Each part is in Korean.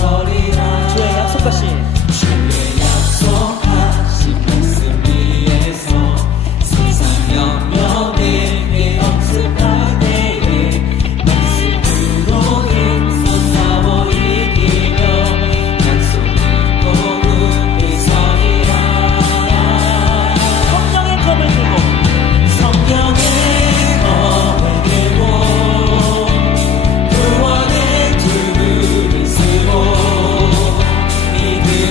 주의 약속하신 말씀 위에서 세상 영역에 없을 때에 말씀으로 힘써 싸워 이기며 약속이 고르게 서리라. 성령의 검을 들고 성령의 검을 들고 구원의 투구를 쓰고 믿음의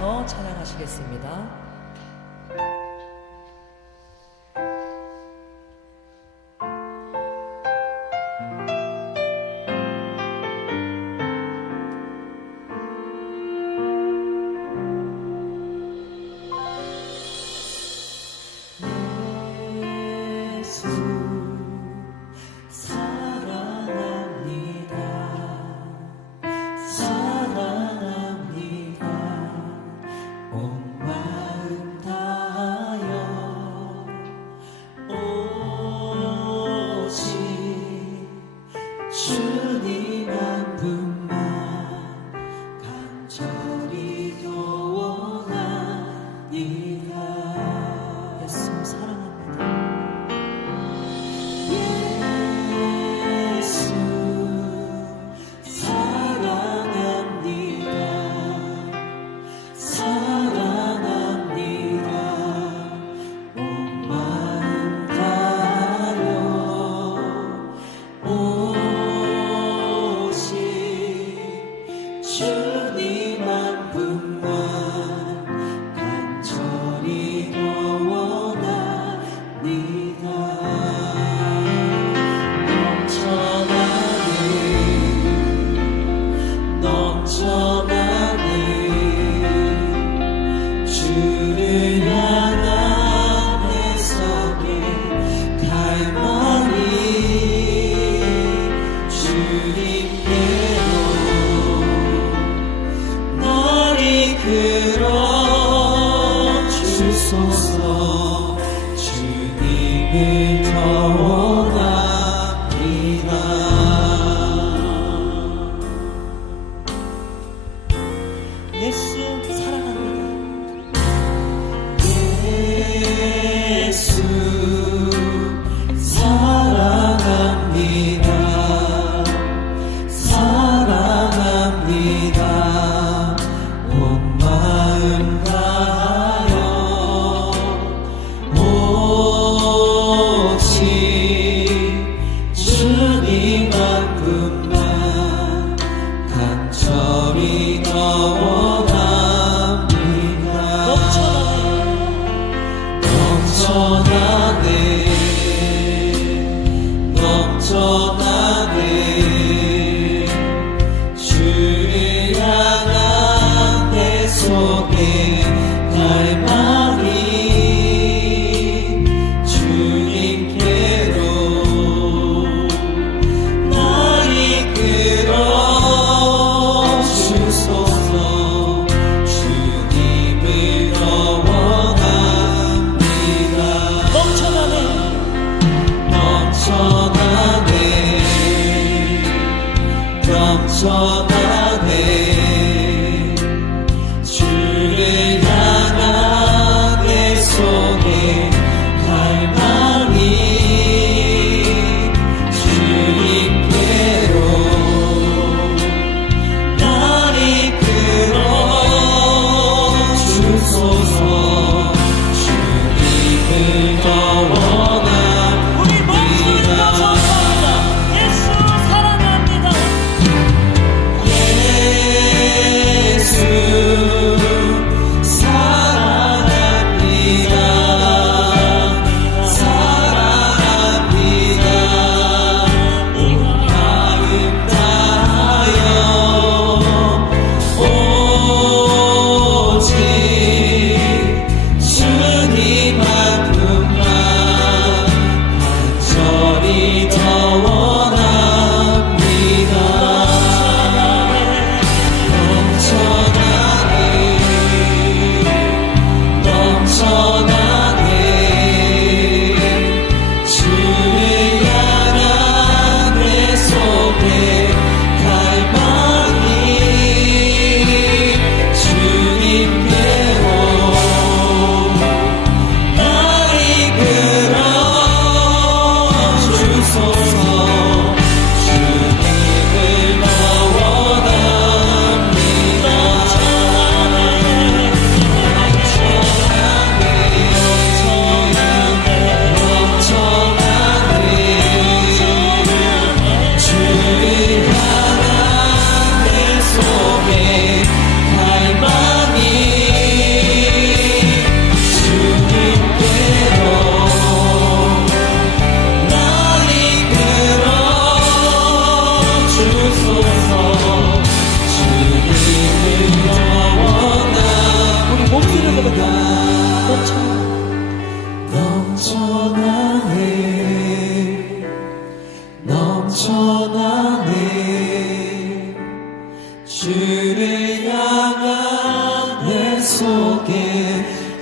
나와서 찬양하시겠습니다. 예수 사랑합니다. 사랑합니다. 온 마음 다하여 오직 주님 한 분만 간절히 도원하니라. 예수 사랑합니다. 예수 사랑합니다. 사랑합니다. 온 마음 다하여 오직 주님 한 분만 간절히 원합니다. 넘쳐나는 주를 향한 해석의 갈망이 주님께로 널 이끌어 주소서. 주님을 더 원합니다. 예수 사랑합니다. 예수 사랑합니다. 사랑합니다. 온 마음 다하여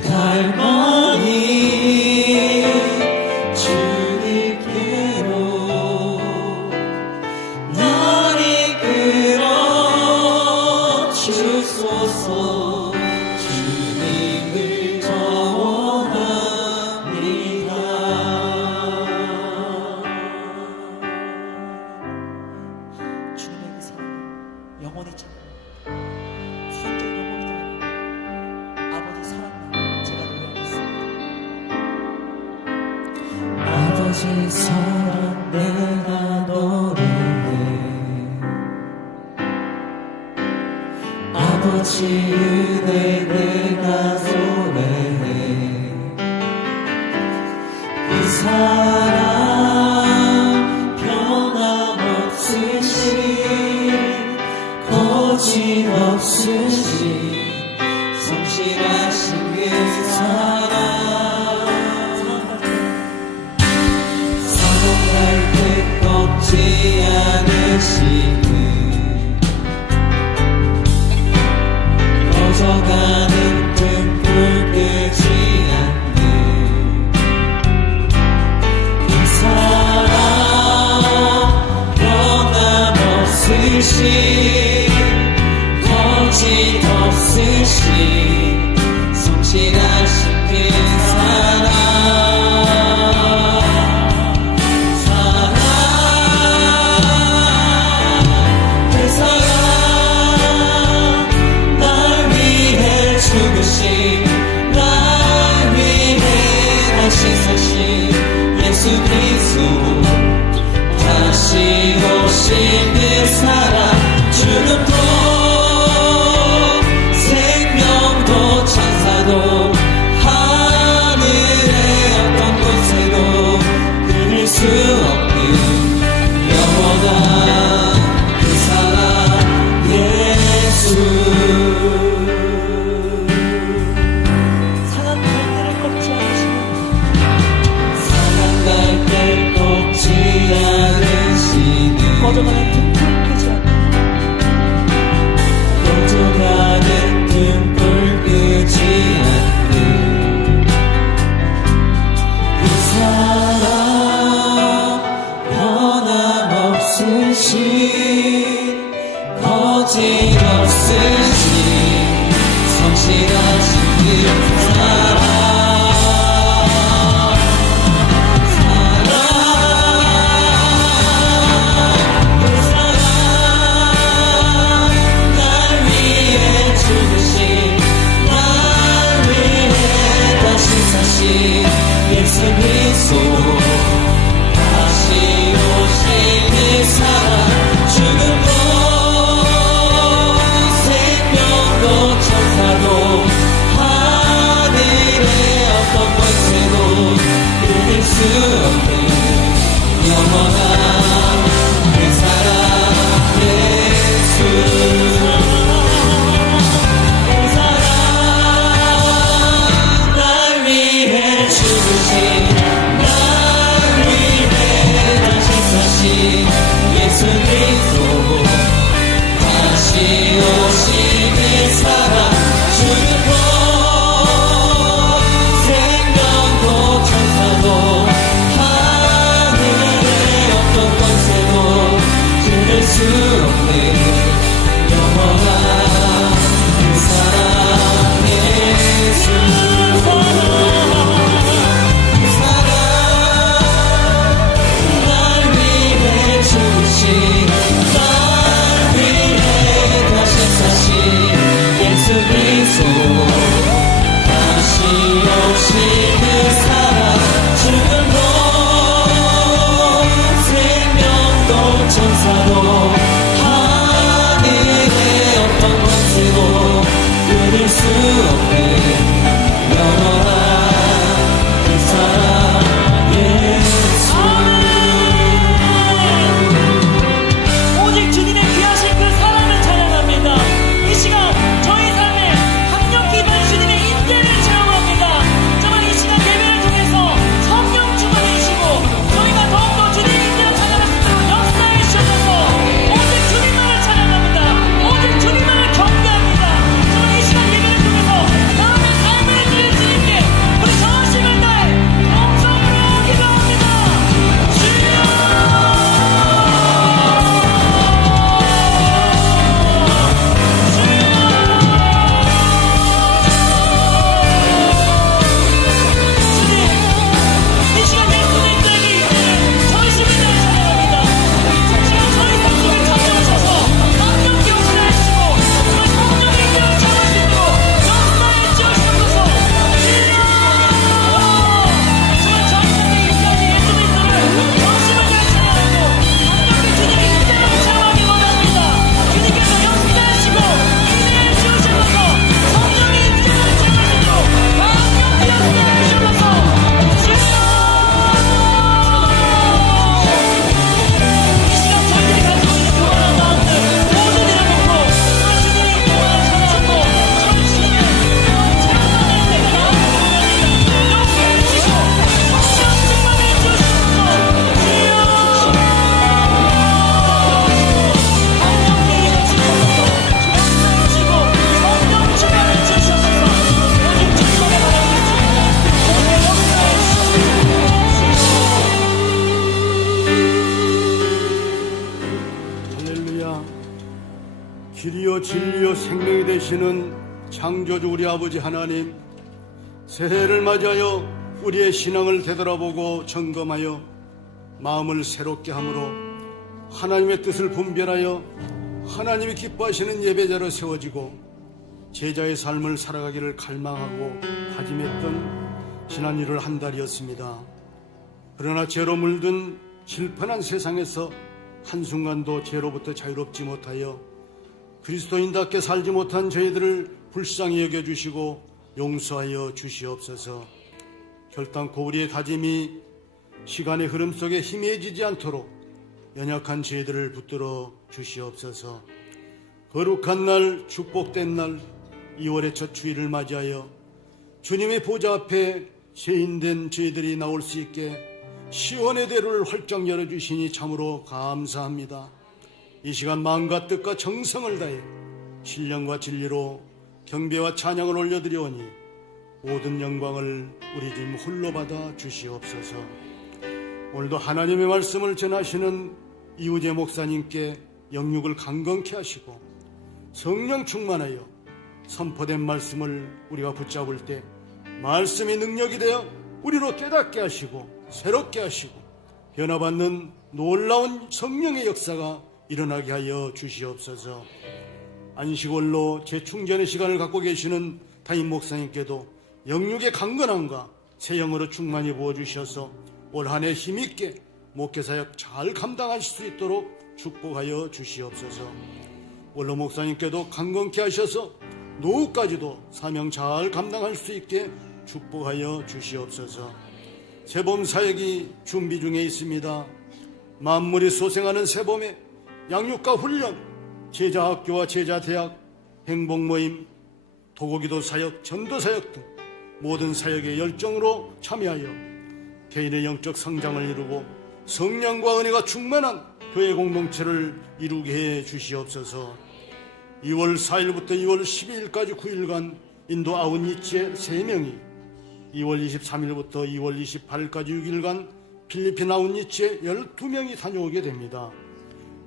갈망이 주님께로 날 이끌어 주소서. 주님을 더 원합니다. 주님의 그 사랑 영원히 참 순전 영원히 들어갑니다. 아버지 사랑만 제가 노래하겠습니다. 아버지 사랑 내가 노래해. 아버지 은혜 내가 노래해. 이 사랑 변함없으신 거짓없으신 성실하신 그 사랑 사랑할 때 꺾지 않으시는 꺼져가는 등불 끄지 않는 이 사랑 변함없으신 거짓없으신 성실하신 그 사랑 그 사랑 날 위해 죽으신 날 위해 다시 사신 예수 그리스도 다시 오신 그 사랑 죽음도 생명도 천사도 하늘의 어떤 곳에도 끊을 수 없는 영원한 그 사랑 예수. 상한 갈대를 꺾지 않으시는 사랑 갈대 꺾지 않으시는 꺼져가는 등불 끄지 않는 꺼져가는 등불 끄지 않는 그 사랑 변함없으신 거짓없으신 성실하신 그 사랑 그 사랑 날 위해 죽으신 날 위해 다시 사신 예수 그리스도 다시 오신 그 사랑 죽음도 생명도 천사도 하늘의 어떤 권세도 끊을 수 없는 영원한 그 사랑 예수. 그 사랑 날 위해 죽으신 날 위해 다시 사신 예수 그리스도 다시 오신 그 사랑 죽음도 생명도 천사도 하늘의 어떤 권세도 끊을 수 없는 영원한 그 사랑 예수. 그 사랑 날 위해 죽으신 날 위해 다시 사신 예수 그리스도 다시 오신 그 사랑 죽음도 생명도 천사도 하늘의 어떤 권세도 끊을 수 없는 영원한 그 사랑 예수. 오직 주님의 귀하신 그 사랑을 찬양합니다. 이 시간 저희 삶에 강력히 임한 주님의 인재를 체험합니다. 정말 이 시간 예배를 통해서 성령 충만해주시고 저희가 더욱더 주님의 인재를 찬양할 수 있도록 역사해 주셔서 오직 주님만을 찬양합니다. 오직 주님만을 경배합니다. 정말 이 시간 예배를 통해서 빛이요 진리요 생명이 되시는 창조주 우리 아버지 하나님, 새해를 맞이하여 우리의 신앙을 되돌아보고 점검하여 마음을 새롭게 함으로 하나님의 뜻을 분별하여 하나님이 기뻐하시는 예배자로 세워지고 제자의 삶을 살아가기를 갈망하고 다짐했던 지난 1월 한 달이었습니다. 그러나 죄로 물든 질펀한 세상에서 한순간도 죄로부터 자유롭지 못하여 그리스도인답게 살지 못한 저희들을 불쌍히 여겨주시고 용서하여 주시옵소서. 결단코 우리의 다짐이 시간의 흐름 속에 희미해지지 않도록 연약한 저희들을 붙들어 주시옵소서. 거룩한 날, 축복된 날 2월의 첫 주일을 맞이하여 주님의 보좌 앞에 죄인된 저희들이 나올 수 있게 시온의 대로를 활짝 열어주시니 참으로 감사합니다. 이 시간 마음과 뜻과 정성을 다해 신령과 진리로 경배와 찬양을 올려드리오니 모든 영광을 우리 주님 홀로 받아 주시옵소서. 오늘도 하나님의 말씀을 전하시는 이우재 목사님께 영육을 강건케 하시고 성령 충만하여 선포된 말씀을 우리가 붙잡을 때 말씀이 능력이 되어 우리로 깨닫게 하시고 새롭게 하시고 변화받는 놀라운 성령의 역사가 일어나게 하여 주시옵소서. 안식월로 재충전의 시간을 갖고 계시는 담임 목사님께도 영육의 강건함과 새 영으로 충만히 부어주셔서 올 한 해 힘있게 목회사역 잘 감당하실 수 있도록 축복하여 주시옵소서. 원로 목사님께도 강건케 하셔서 노후까지도 사명 잘 감당할 수 있게 축복하여 주시옵소서. 새봄 사역이 준비 중에 있습니다. 만물이 소생하는 새봄에 양육과 훈련, 제자학교와 제자대학, 행복모임, 도고기도 사역, 전도사역 등 모든 사역에 열정으로 참여하여 개인의 영적 성장을 이루고 성령과 은혜가 충만한 교회 공동체를 이루게 해 주시옵소서. 2월 4일부터 2월 12일까지 9일간 인도 아웃리치에 3명이, 2월 23일부터 2월 28일까지 6일간 필리핀 아웃리치에 12명이 다녀오게 됩니다.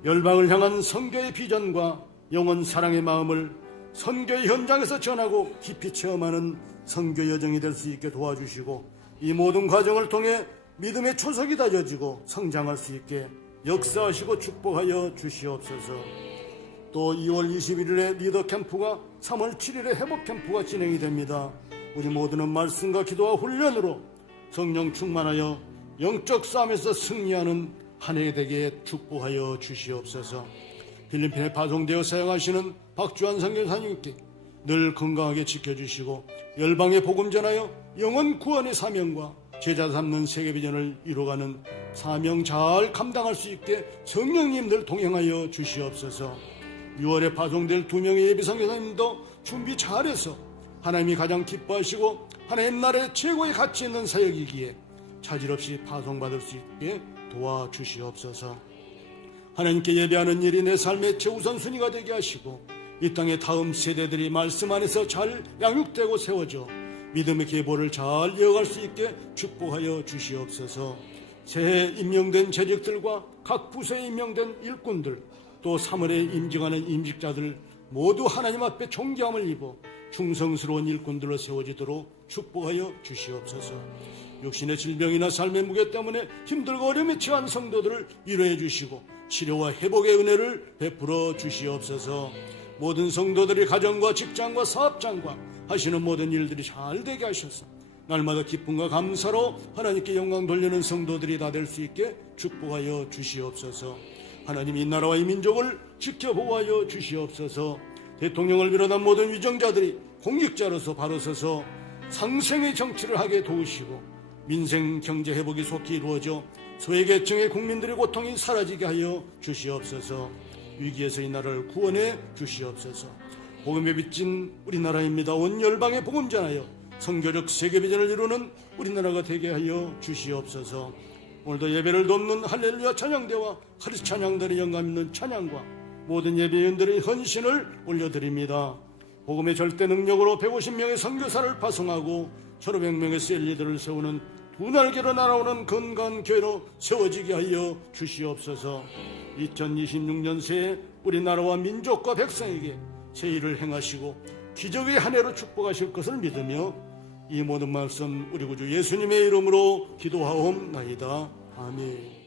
열방을 향한 선교의 비전과 영원 사랑의 마음을 선교의 현장에서 전하고 깊이 체험하는 선교 여정이 될 수 있게 도와주시고 이 모든 과정을 통해 믿음의 초석이 다져지고 성장할 수 있게 역사하시고 축복하여 주시옵소서. 또 2월 21일에 리더 캠프가 3월 7일에 회복 캠프가 진행이 됩니다. 우리 모두는 말씀과 기도와 훈련으로 성령 충만하여 영적 싸움에서 승리하는 한 해 되게 축복하여 주시옵소서. 필리핀에 파송되어 사역하시는 박주환 선교사님께 늘 건강하게 지켜주시고 열방의 복음 전하여 영혼 구원의 사명과 제자 삼는 세계비전을 이루어가는 사명 잘 감당할 수 있게 성령님 늘 동행하여 주시옵소서. 6월에 파송될 2명의 예비 선교사님도 준비 잘해서 하나님이 가장 기뻐하시고 하나님 나라의 최고의 가치 있는 사역이기에 차질 없이 파송받을 수 있게 도와주시옵소서. 하나님께 예배하는 일이 내 삶의 최우선순위가 되게 하시고 이 땅의 다음 세대들이 말씀 안에서 잘 양육되고 세워져 믿음의 계보를 잘 이어갈 수 있게 축복하여 주시옵소서. 새해 임명된 재직들과 각 부서에 임명된 일꾼들, 또 3월에 임직하는 임직자들 모두 하나님 앞에 존경함을 입어 충성스러운 일꾼들로 세워지도록 축복하여 주시옵소서. 육신의 질병이나 삶의 무게 때문에 힘들고 어려움에 처한 성도들을 위로해 주시고 치료와 회복의 은혜를 베풀어 주시옵소서. 모든 성도들이 가정과 직장과 사업장과 하시는 모든 일들이 잘 되게 하셔서 날마다 기쁨과 감사로 하나님께 영광 돌리는 성도들이 다 될 수 있게 축복하여 주시옵소서. 하나님 이 나라와 이 민족을 지켜보호하여 주시옵소서. 대통령을 비롯한 모든 위정자들이 공직자로서 바로 서서 상생의 정치를 하게 도우시고 민생 경제 회복이 속히 이루어져 소외계층의 국민들의 고통이 사라지게 하여 주시옵소서. 위기에서 이 나라를 구원해 주시옵소서. 복음에 빚진 우리나라입니다. 온 열방에 복음 전하여 선교적 세계비전을 이루는 우리나라가 되게 하여 주시옵소서. 오늘도 예배를 돕는 할렐루야 찬양대와 카리스 찬양단의 영감 있는 찬양과 모든 예배인들의 헌신을 올려드립니다. 복음의 절대 능력으로 150명의 선교사를 파송하고 1500명의 셀리들을 세우는 두 날개로 날아오는 건강한 교회로 세워지게 하여 주시옵소서. 2026년 새해 우리나라와 민족과 백성에게 새 일을 행하시고 기적의 한 해로 축복하실 것을 믿으며 이 모든 말씀 우리 구주 예수님의 이름으로 기도하옵나이다. 아멘.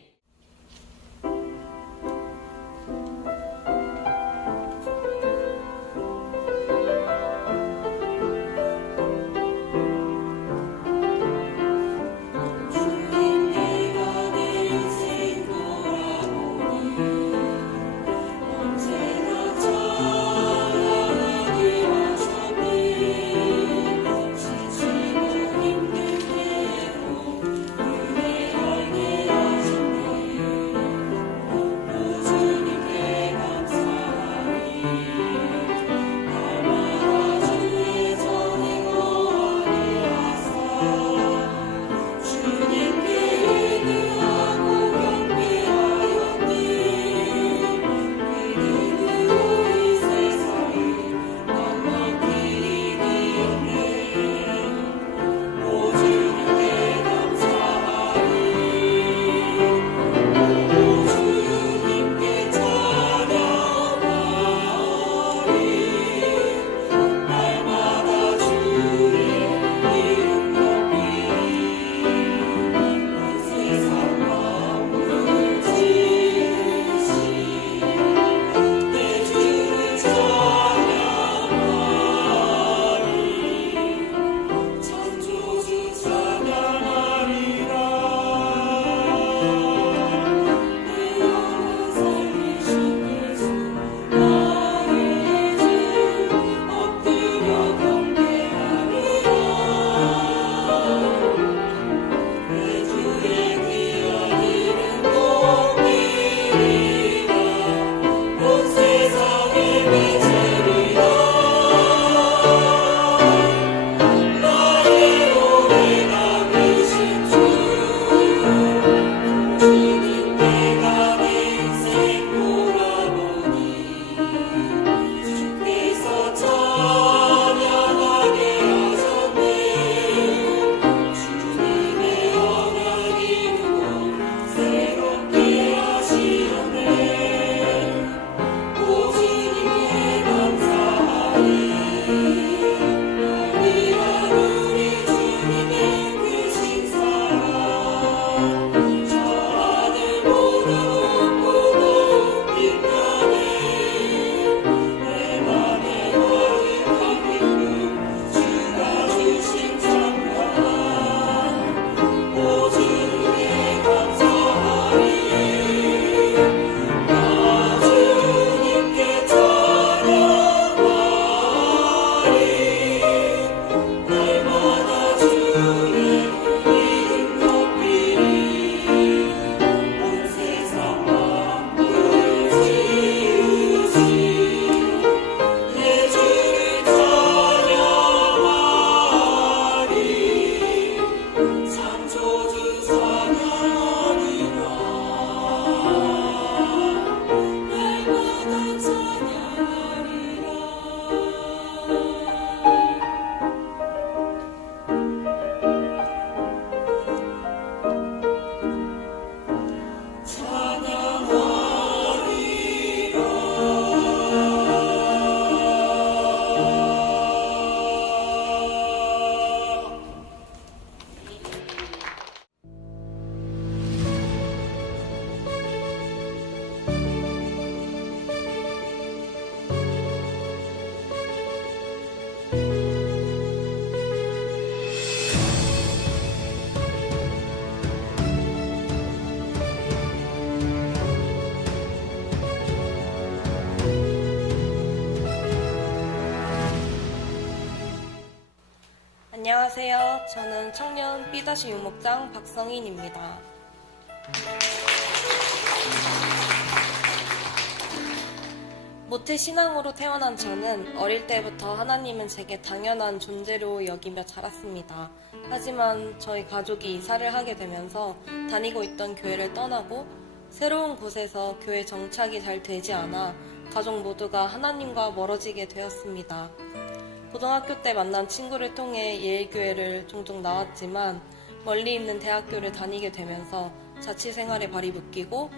안녕하세요. 저는 청년 B-유목장 박성인입니다. 모태신앙으로 태어난 저는 어릴 때부터 하나님은 제게 당연한 존재로 여기며 자랐습니다. 하지만 저희 가족이 이사를 하게 되면서 다니고 있던 교회를 떠나고 새로운 곳에서 교회 정착이 잘 되지 않아 가족 모두가 하나님과 멀어지게 되었습니다. 고등학교 때 만난 친구를 통해 예일교회를 종종 나왔지만 멀리 있는 대학교를 다니게 되면서 자취생활에 발이 묶이고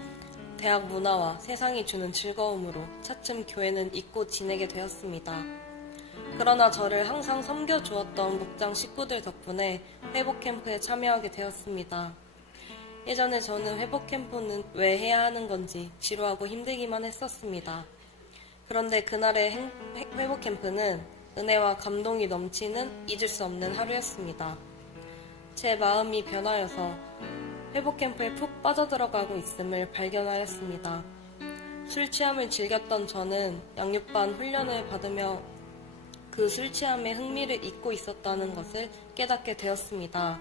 대학 문화와 세상이 주는 즐거움으로 차츰 교회는 잊고 지내게 되었습니다. 그러나 저를 항상 섬겨주었던 목장 식구들 덕분에 회복 캠프에 참여하게 되었습니다. 예전에 저는 회복 캠프는 왜 해야 하는 건지 지루하고 힘들기만 했었습니다. 그런데 그날의 회복 캠프는 은혜와 감동이 넘치는 잊을 수 없는 하루였습니다. 제 마음이 변하여서 회복 캠프에 푹 빠져들어가고 있음을 발견하였습니다. 술 취함을 즐겼던 저는 양육반 훈련을 받으며 그 술 취함의 흥미를 잊고 있었다는 것을 깨닫게 되었습니다.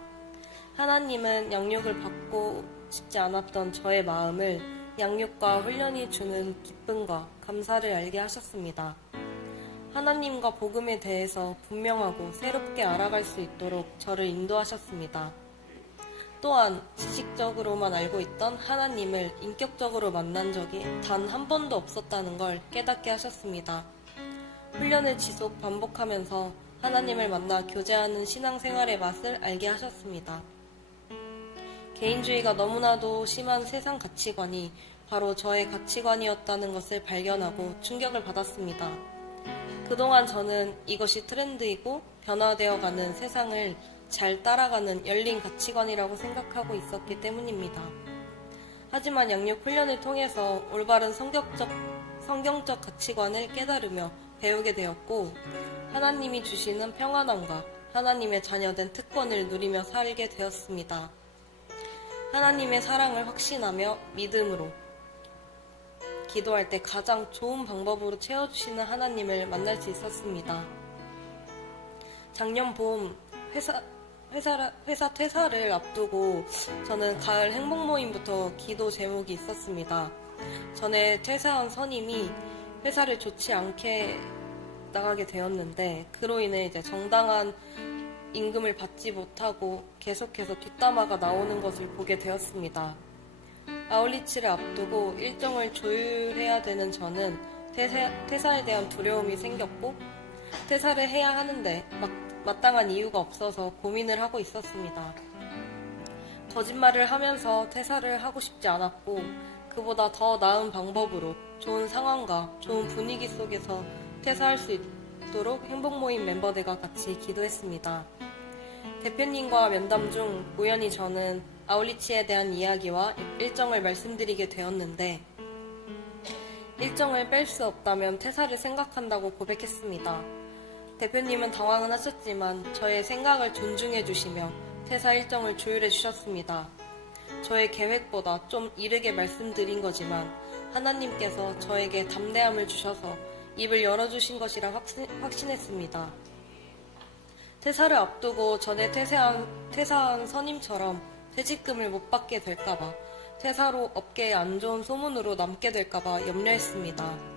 하나님은 양육을 받고 싶지 않았던 저의 마음을 양육과 훈련이 주는 기쁨과 감사를 알게 하셨습니다. 하나님과 복음에 대해서 분명하고 새롭게 알아갈 수 있도록 저를 인도하셨습니다. 또한 지식적으로만 알고 있던 하나님을 인격적으로 만난 적이 단 한 번도 없었다는 걸 깨닫게 하셨습니다. 훈련을 지속 반복하면서 하나님을 만나 교제하는 신앙생활의 맛을 알게 하셨습니다. 개인주의가 너무나도 심한 세상 가치관이 바로 저의 가치관이었다는 것을 발견하고 충격을 받았습니다. 그동안 저는 이것이 트렌드이고 변화되어가는 세상을 잘 따라가는 열린 가치관이라고 생각하고 있었기 때문입니다. 하지만 양육 훈련을 통해서 올바른 성경적 가치관을 깨달으며 배우게 되었고 하나님이 주시는 평안함과 하나님의 자녀된 특권을 누리며 살게 되었습니다. 하나님의 사랑을 확신하며 믿음으로 기도할 때 가장 좋은 방법으로 채워주시는 하나님을 만날 수 있었습니다. 작년 봄 회사 퇴사를 앞두고 저는 가을 행복 모임부터 기도 제목이 있었습니다. 전에 퇴사한 선임이 회사를 좋지 않게 나가게 되었는데 그로 인해 이제 정당한 임금을 받지 못하고 계속해서 뒷담화가 나오는 것을 보게 되었습니다. 아울리치를 앞두고 일정을 조율해야 되는 저는 퇴사에 대한 두려움이 생겼고 퇴사를 해야 하는데 마땅한 이유가 없어서 고민을 하고 있었습니다. 거짓말을 하면서 퇴사를 하고 싶지 않았고 그보다 더 나은 방법으로 좋은 상황과 좋은 분위기 속에서 퇴사할 수 있도록 행복모임 멤버들과 같이 기도했습니다. 대표님과 면담 중 우연히 저는 아울리치에 대한 이야기와 일정을 말씀드리게 되었는데 일정을 뺄 수 없다면 퇴사를 생각한다고 고백했습니다. 대표님은 당황은 하셨지만 저의 생각을 존중해 주시며 퇴사 일정을 조율해 주셨습니다. 저의 계획보다 좀 이르게 말씀드린 거지만 하나님께서 저에게 담대함을 주셔서 입을 열어주신 것이라 확신했습니다. 퇴사를 앞두고 전에 퇴사한 선임처럼 퇴직금을 못 받게 될까봐 퇴사로 업계에 안 좋은 소문으로 남게 될까봐 염려했습니다.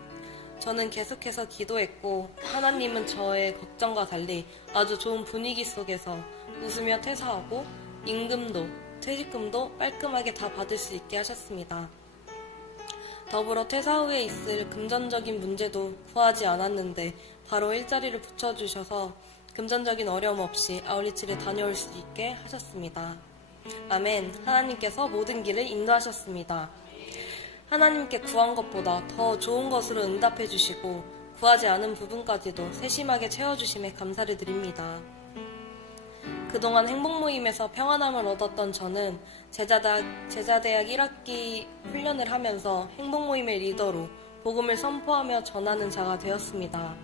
저는 계속해서 기도했고 하나님은 저의 걱정과 달리 아주 좋은 분위기 속에서 웃으며 퇴사하고 임금도 퇴직금도 깔끔하게 다 받을 수 있게 하셨습니다. 더불어 퇴사 후에 있을 금전적인 문제도 구하지 않았는데 바로 일자리를 붙여주셔서 금전적인 어려움 없이 아울리치를 다녀올 수 있게 하셨습니다. 아멘. 하나님께서 모든 길을 인도하셨습니다. 하나님께 구한 것보다 더 좋은 것으로 응답해 주시고 구하지 않은 부분까지도 세심하게 채워주심에 감사를 드립니다. 그동안 행복모임에서 평안함을 얻었던 저는 제자대학 1학기 훈련을 하면서 행복모임의 리더로 복음을 선포하며 전하는 자가 되었습니다.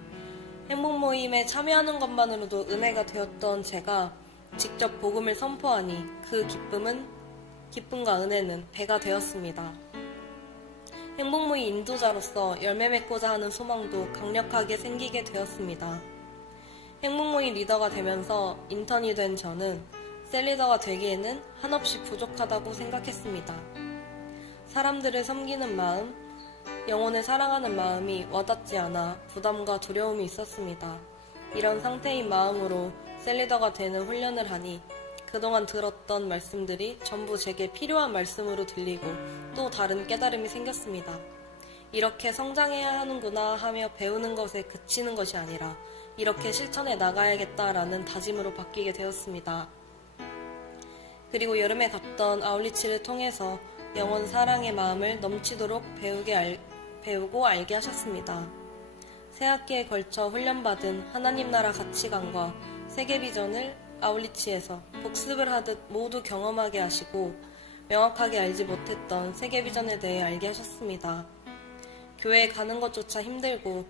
행복모임에 참여하는 것만으로도 은혜가 되었던 제가 직접 복음을 선포하니 그 기쁨과 은혜는 배가 되었습니다. 행복모임 인도자로서 열매 맺고자 하는 소망도 강력하게 생기게 되었습니다. 행복모임 리더가 되면서 인턴이 된 저는 셀리더가 되기에는 한없이 부족하다고 생각했습니다. 사람들을 섬기는 마음, 영혼을 사랑하는 마음이 와닿지 않아 부담과 두려움이 있었습니다. 이런 상태인 마음으로 셀리더가 되는 훈련을 하니 그동안 들었던 말씀들이 전부 제게 필요한 말씀으로 들리고 또 다른 깨달음이 생겼습니다. 이렇게 성장해야 하는구나 하며 배우는 것에 그치는 것이 아니라 이렇게 실천해 나가야겠다라는 다짐으로 바뀌게 되었습니다. 그리고 여름에 갔던 아울리치를 통해서 영원 사랑의 마음을 넘치도록 배우고 알게 하셨습니다. 새 학기에 걸쳐 훈련받은 하나님 나라 가치관과 세계 비전을 아울리치에서 복습을 하듯 모두 경험하게 하시고 명확하게 알지 못했던 세계 비전에 대해 알게 하셨습니다. 교회에 가는 것조차 힘들고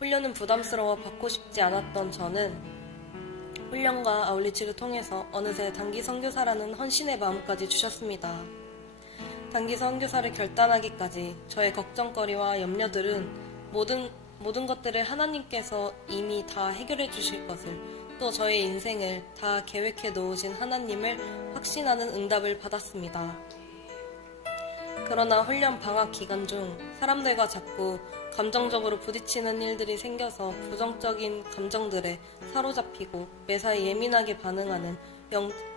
훈련은 부담스러워 받고 싶지 않았던 저는 훈련과 아울리치를 통해서 어느새 단기 선교사라는 헌신의 마음까지 주셨습니다. 단기 선교사를 결단하기까지 저의 걱정거리와 염려들은 모든 것들을 하나님께서 이미 다 해결해 주실 것을, 또 저의 인생을 다 계획해 놓으신 하나님을 확신하는 응답을 받았습니다. 그러나 훈련 방학 기간 중 사람들과 자꾸 감정적으로 부딪히는 일들이 생겨서 부정적인 감정들에 사로잡히고 매사에 예민하게 반응하는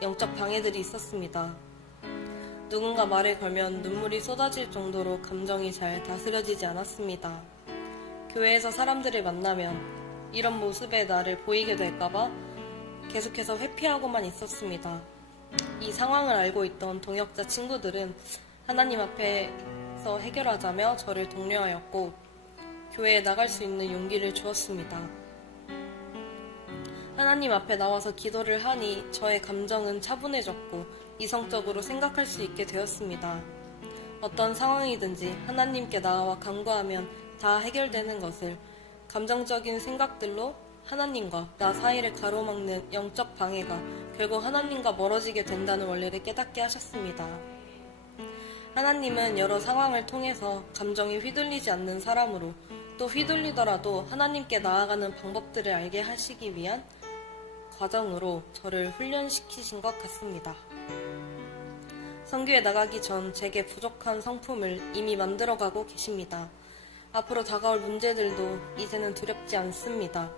영적 방해들이 있었습니다. 누군가 말을 걸면 눈물이 쏟아질 정도로 감정이 잘 다스려지지 않았습니다. 교회에서 사람들을 만나면 이런 모습의 나를 보이게 될까봐 계속해서 회피하고만 있었습니다. 이 상황을 알고 있던 동역자 친구들은 하나님 앞에서 해결하자며 저를 독려하였고 교회에 나갈 수 있는 용기를 주었습니다. 하나님 앞에 나와서 기도를 하니 저의 감정은 차분해졌고 이성적으로 생각할 수 있게 되었습니다. 어떤 상황이든지 하나님께 나와 간구하면 다 해결되는 것을, 감정적인 생각들로 하나님과 나 사이를 가로막는 영적 방해가 결국 하나님과 멀어지게 된다는 원리를 깨닫게 하셨습니다. 하나님은 여러 상황을 통해서 감정이 휘둘리지 않는 사람으로, 또 휘둘리더라도 하나님께 나아가는 방법들을 알게 하시기 위한 과정으로 저를 훈련시키신 것 같습니다. 선교에 나가기 전 제게 부족한 성품을 이미 만들어가고 계십니다. 앞으로 다가올 문제들도 이제는 두렵지 않습니다.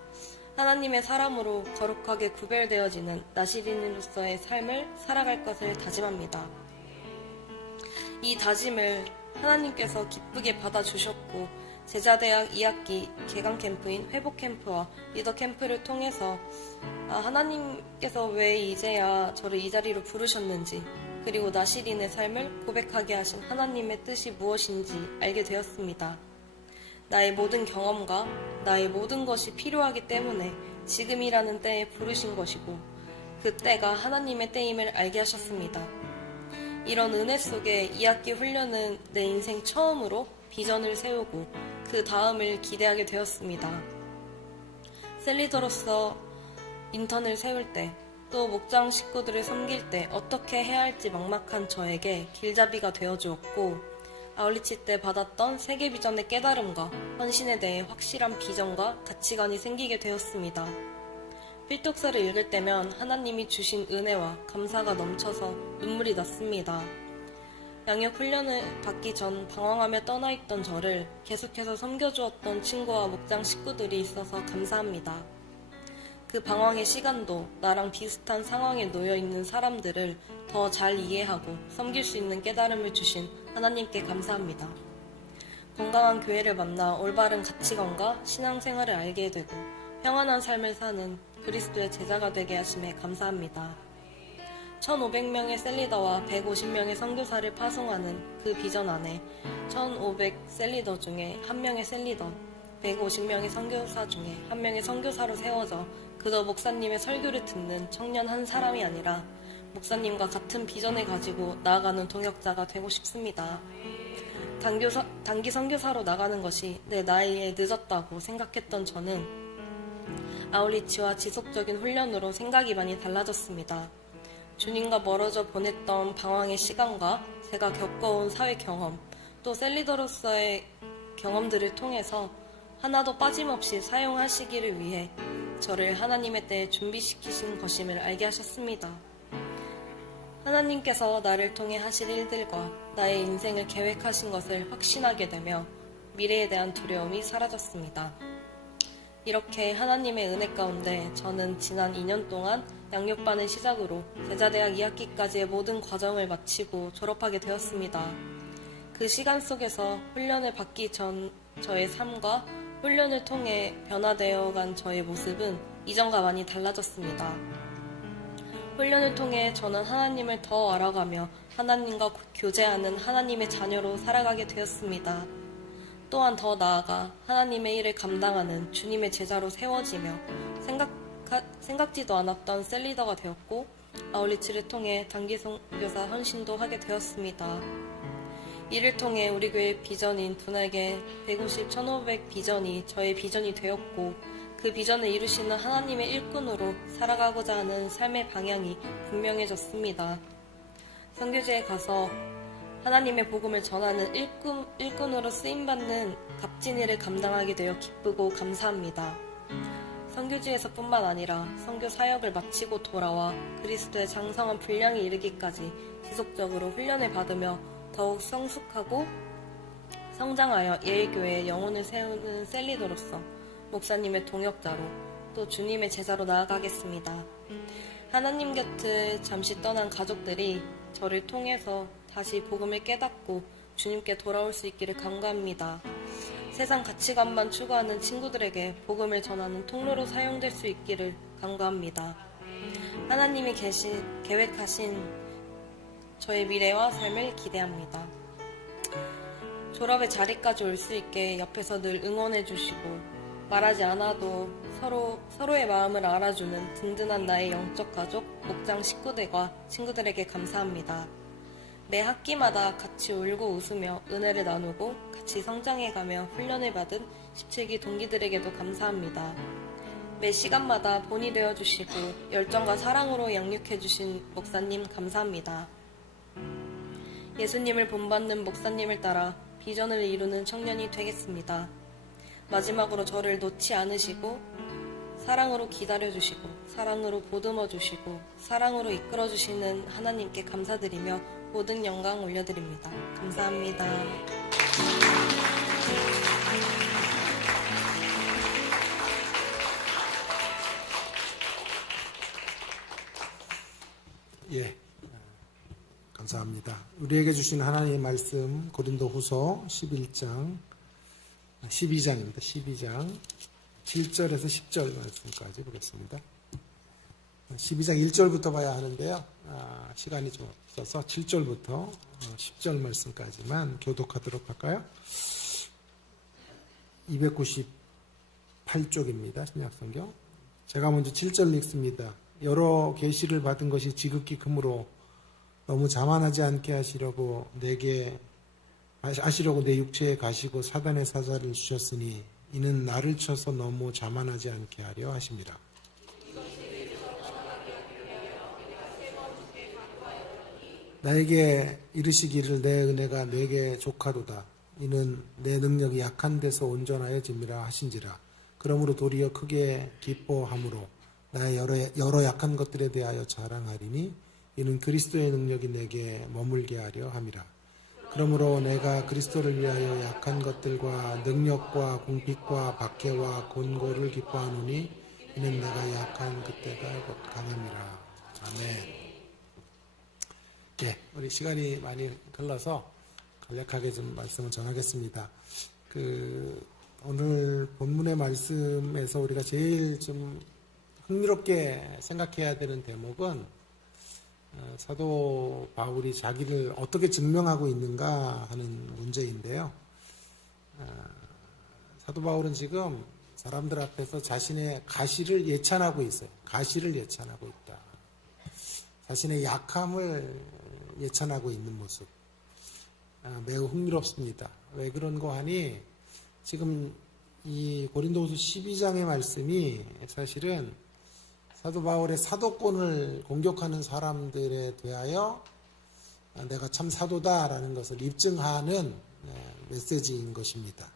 하나님의 사람으로 거룩하게 구별되어지는 나시린으로서의 삶을 살아갈 것을 다짐합니다. 이 다짐을 하나님께서 기쁘게 받아주셨고 제자대학 2학기 개강 캠프인 회복 캠프와 리더 캠프를 통해서 하나님께서 왜 이제야 저를 이 자리로 부르셨는지, 그리고 나시린의 삶을 고백하게 하신 하나님의 뜻이 무엇인지 알게 되었습니다. 나의 모든 경험과 나의 모든 것이 필요하기 때문에 지금이라는 때에 부르신 것이고 그 때가 하나님의 때임을 알게 하셨습니다. 이런 은혜 속에 2학기 훈련은 내 인생 처음으로 비전을 세우고 그 다음을 기대하게 되었습니다. 셀리더로서 인턴을 세울 때, 또 목장 식구들을 섬길 때 어떻게 해야 할지 막막한 저에게 길잡이가 되어주었고, 아울리치 때 받았던 세계 비전의 깨달음과 헌신에 대해 확실한 비전과 가치관이 생기게 되었습니다. 필독서를 읽을 때면 하나님이 주신 은혜와 감사가 넘쳐서 눈물이 났습니다. 양육 훈련을 받기 전 방황하며 떠나있던 저를 계속해서 섬겨주었던 친구와 목장 식구들이 있어서 감사합니다. 그 방황의 시간도 나랑 비슷한 상황에 놓여있는 사람들을 더 잘 이해하고 섬길 수 있는 깨달음을 주신 하나님께 감사합니다. 건강한 교회를 만나 올바른 가치관과 신앙생활을 알게 되고 평안한 삶을 사는 그리스도의 제자가 되게 하심에 감사합니다. 1,500명의 셀리더와 150명의 선교사를 파송하는 그 비전 안에 1,500 셀리더 중에 1명의 셀리더, 150명의 선교사 중에 1명의 선교사로 세워져 그저 목사님의 설교를 듣는 청년 한 사람이 아니라 목사님과 같은 비전을 가지고 나아가는 동역자가 되고 싶습니다. 단기 선교사로 나가는 것이 내 나이에 늦었다고 생각했던 저는 아울리치와 지속적인 훈련으로 생각이 많이 달라졌습니다. 주님과 멀어져 보냈던 방황의 시간과 제가 겪어온 사회 경험, 또 셀리더로서의 경험들을 통해서 하나도 빠짐없이 사용하시기를 위해 저를 하나님의 때에 준비시키신 것임을 알게 하셨습니다. 하나님께서 나를 통해 하실 일들과 나의 인생을 계획하신 것을 확신하게 되며 미래에 대한 두려움이 사라졌습니다. 이렇게 하나님의 은혜 가운데 저는 지난 2년 동안 양육반을 시작으로 제자대학 2학기까지의 모든 과정을 마치고 졸업하게 되었습니다. 그 시간 속에서 훈련을 받기 전 저의 삶과 훈련을 통해 변화되어 간 저의 모습은 이전과 많이 달라졌습니다. 훈련을 통해 저는 하나님을 더 알아가며 하나님과 교제하는 하나님의 자녀로 살아가게 되었습니다. 또한 더 나아가 하나님의 일을 감당하는 주님의 제자로 세워지며 생각지도 않았던 셀리더가 되었고 아울리치를 통해 단기 선교사 헌신도 하게 되었습니다. 이를 통해 우리 교회 비전인 분에게 150, 1500 비전이 저의 비전이 되었고 그 비전을 이루시는 하나님의 일꾼으로 살아가고자 하는 삶의 방향이 분명해졌습니다. 선교지에 가서 하나님의 복음을 전하는 일꾼으로 쓰임받는 값진 일을 감당하게 되어 기쁘고 감사합니다. 선교지에서뿐만 아니라 선교 사역을 마치고 돌아와 그리스도의 장성한 분량에 이르기까지 지속적으로 훈련을 받으며 더욱 성숙하고 성장하여 예일교회의 영혼을 세우는 셀리더로서 목사님의 동역자로 또 주님의 제자로 나아가겠습니다. 하나님 곁을 잠시 떠난 가족들이 저를 통해서 다시 복음을 깨닫고 주님께 돌아올 수 있기를 간구합니다. 세상 가치관만 추구하는 친구들에게 복음을 전하는 통로로 사용될 수 있기를 간구합니다. 하나님이 계획하신 저의 미래와 삶을 기대합니다. 졸업의 자리까지 올 수 있게 옆에서 늘 응원해 주시고 말하지 않아도 서로의 마음을 알아주는 든든한 나의 영적 가족, 목장 식구들과 친구들에게 감사합니다. 매 학기마다 같이 울고 웃으며 은혜를 나누고 같이 성장해가며 훈련을 받은 17기 동기들에게도 감사합니다. 매 시간마다 본이 되어주시고 열정과 사랑으로 양육해주신 목사님 감사합니다. 예수님을 본받는 목사님을 따라 비전을 이루는 청년이 되겠습니다. 마지막으로 저를 놓지 않으시고 사랑으로 기다려주시고 사랑으로 보듬어주시고 사랑으로 이끌어주시는 하나님께 감사드리며 모든 영광 올려드립니다. 감사합니다. 예, 감사합니다. 우리에게 주신 하나님의 말씀 고린도후서 12장입니다. 12장 7절에서 10절 말씀까지 보겠습니다. 12장 1절부터 봐야 하는데요. 시간이 좀 없어서 7절부터 10절 말씀까지만 교독하도록 할까요? 298쪽입니다. 신약성경. 제가 먼저 7절 읽습니다. 여러 계시를 받은 것이 지극히 크므로 너무 자만하지 않게 하시려고 내 육체에 가시고 사단의 사자를 주셨으니 이는 나를 쳐서 너무 자만하지 않게 하려 하심이라. 나에게 이르시기를 내 은혜가 내게 족하도다. 이는 내 능력이 약한 데서 온전하여짐이라 하신지라. 그러므로 도리어 크게 기뻐함으로 나의 여러 약한 것들에 대하여 자랑하리니 이는 그리스도의 능력이 내게 머물게 하려 함이라. 그러므로 내가 그리스도를 위하여 약한 것들과 능력과 궁핍과 박해와 곤고를 기뻐하노니 이는 내가 약한 그때가 곧 강함이라. 아멘. 예, 우리 시간이 많이 흘러서 간략하게 좀 말씀을 전하겠습니다. 오늘 본문의 말씀에서 우리가 제일 좀 흥미롭게 생각해야 되는 대목은 사도 바울이 자기를 어떻게 증명하고 있는가 하는 문제인데요. 사도 바울은 지금 사람들 앞에서 자신의 가시를 예찬하고 있어요. 가시를 예찬하고 있다. 자신의 약함을 예찬하고 있는 모습. 매우 흥미롭습니다. 왜 그런 거 하니 지금 이 고린도후서 12장의 말씀이 사실은 사도 바울의 사도권을 공격하는 사람들에 대하여 내가 참 사도다라는 것을 입증하는 메시지인 것입니다.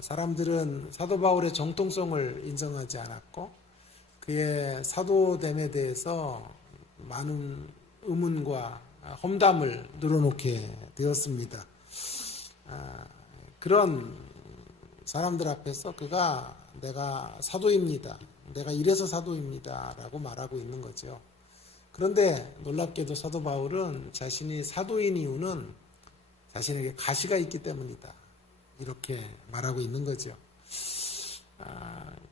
사람들은 사도 바울의 정통성을 인정하지 않았고 그의 사도됨에 대해서 많은 의문과 험담을 늘어놓게 되었습니다. 그런 사람들 앞에서 그가 내가 사도입니다. 내가 이래서 사도입니다. 라고 말하고 있는 거죠. 그런데 놀랍게도 사도 바울은 자신이 사도인 이유는 자신에게 가시가 있기 때문이다. 이렇게 말하고 있는 거죠.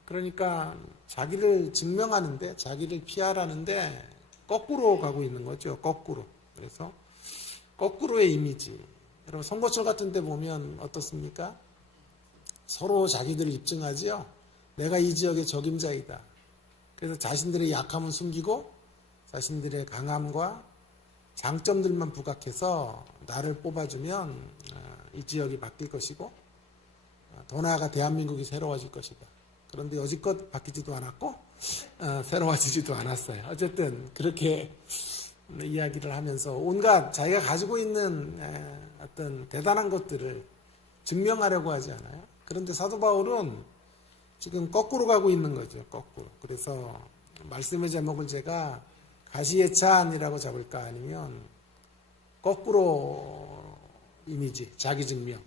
그러니까 자기를 증명하는데, 자기를 피하라는데 거꾸로 가고 있는 거죠. 거꾸로. 그래서 거꾸로의 이미지. 여러분 선거철 같은 데 보면 어떻습니까? 서로 자기들을 입증하지요. 내가 이 지역의 적임자이다. 그래서 자신들의 약함은 숨기고 자신들의 강함과 장점들만 부각해서 나를 뽑아주면 이 지역이 바뀔 것이고 더 나아가 대한민국이 새로워질 것이다. 그런데 여지껏 바뀌지도 않았고 새로워지지도 않았어요. 어쨌든 그렇게 이야기를 하면서 온갖 자기가 가지고 있는 어떤 대단한 것들을 증명하려고 하지 않아요. 그런데 사도 바울은 지금 거꾸로 가고 있는 거죠. 거꾸로. 그래서 말씀의 제목을 제가 가시의 찬이라고 잡을까 아니면 거꾸로 이미지, 자기 증명.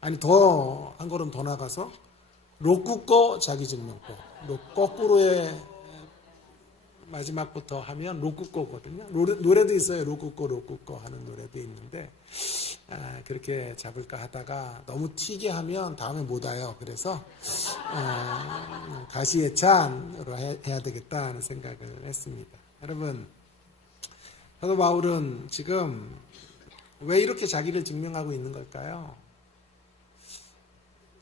아니 더 한 걸음 더 나가서 로꾸꺼 자기 증명법. 거꾸로의 마지막부터 하면 로꾸꺼거든요. 노래도 있어요. 로꾸꺼 하는 노래도 있는데 그렇게 잡을까 하다가 너무 튀게 하면 다음에 못 와요. 그래서 가시의 찬으로 해야 되겠다 하는 생각을 했습니다. 여러분 사도 바울은 지금 왜 이렇게 자기를 증명하고 있는 걸까요?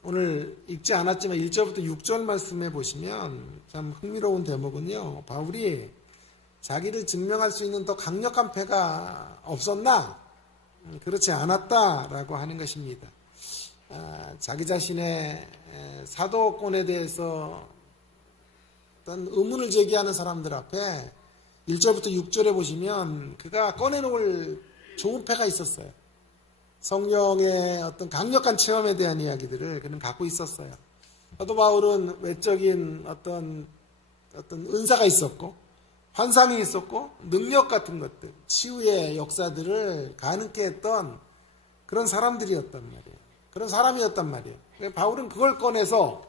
오늘 읽지 않았지만 1절부터 6절 말씀에 보시면 참 흥미로운 대목은요. 바울이 자기를 증명할 수 있는 더 강력한 패가 없었나? 그렇지 않았다라고 하는 것입니다. 자기 자신의 사도권에 대해서 어떤 의문을 제기하는 사람들 앞에 1절부터 6절에 보시면 그가 꺼내놓을 좋은 패가 있었어요. 성령의 어떤 강력한 체험에 대한 이야기들을 그는 갖고 있었어요. 사도 바울은 외적인 어떤 은사가 있었고 환상이 있었고 능력 같은 것들, 치유의 역사들을 가능케 했던 그런 사람들이었단 말이에요. 그런 사람이었단 말이에요. 바울은 그걸 꺼내서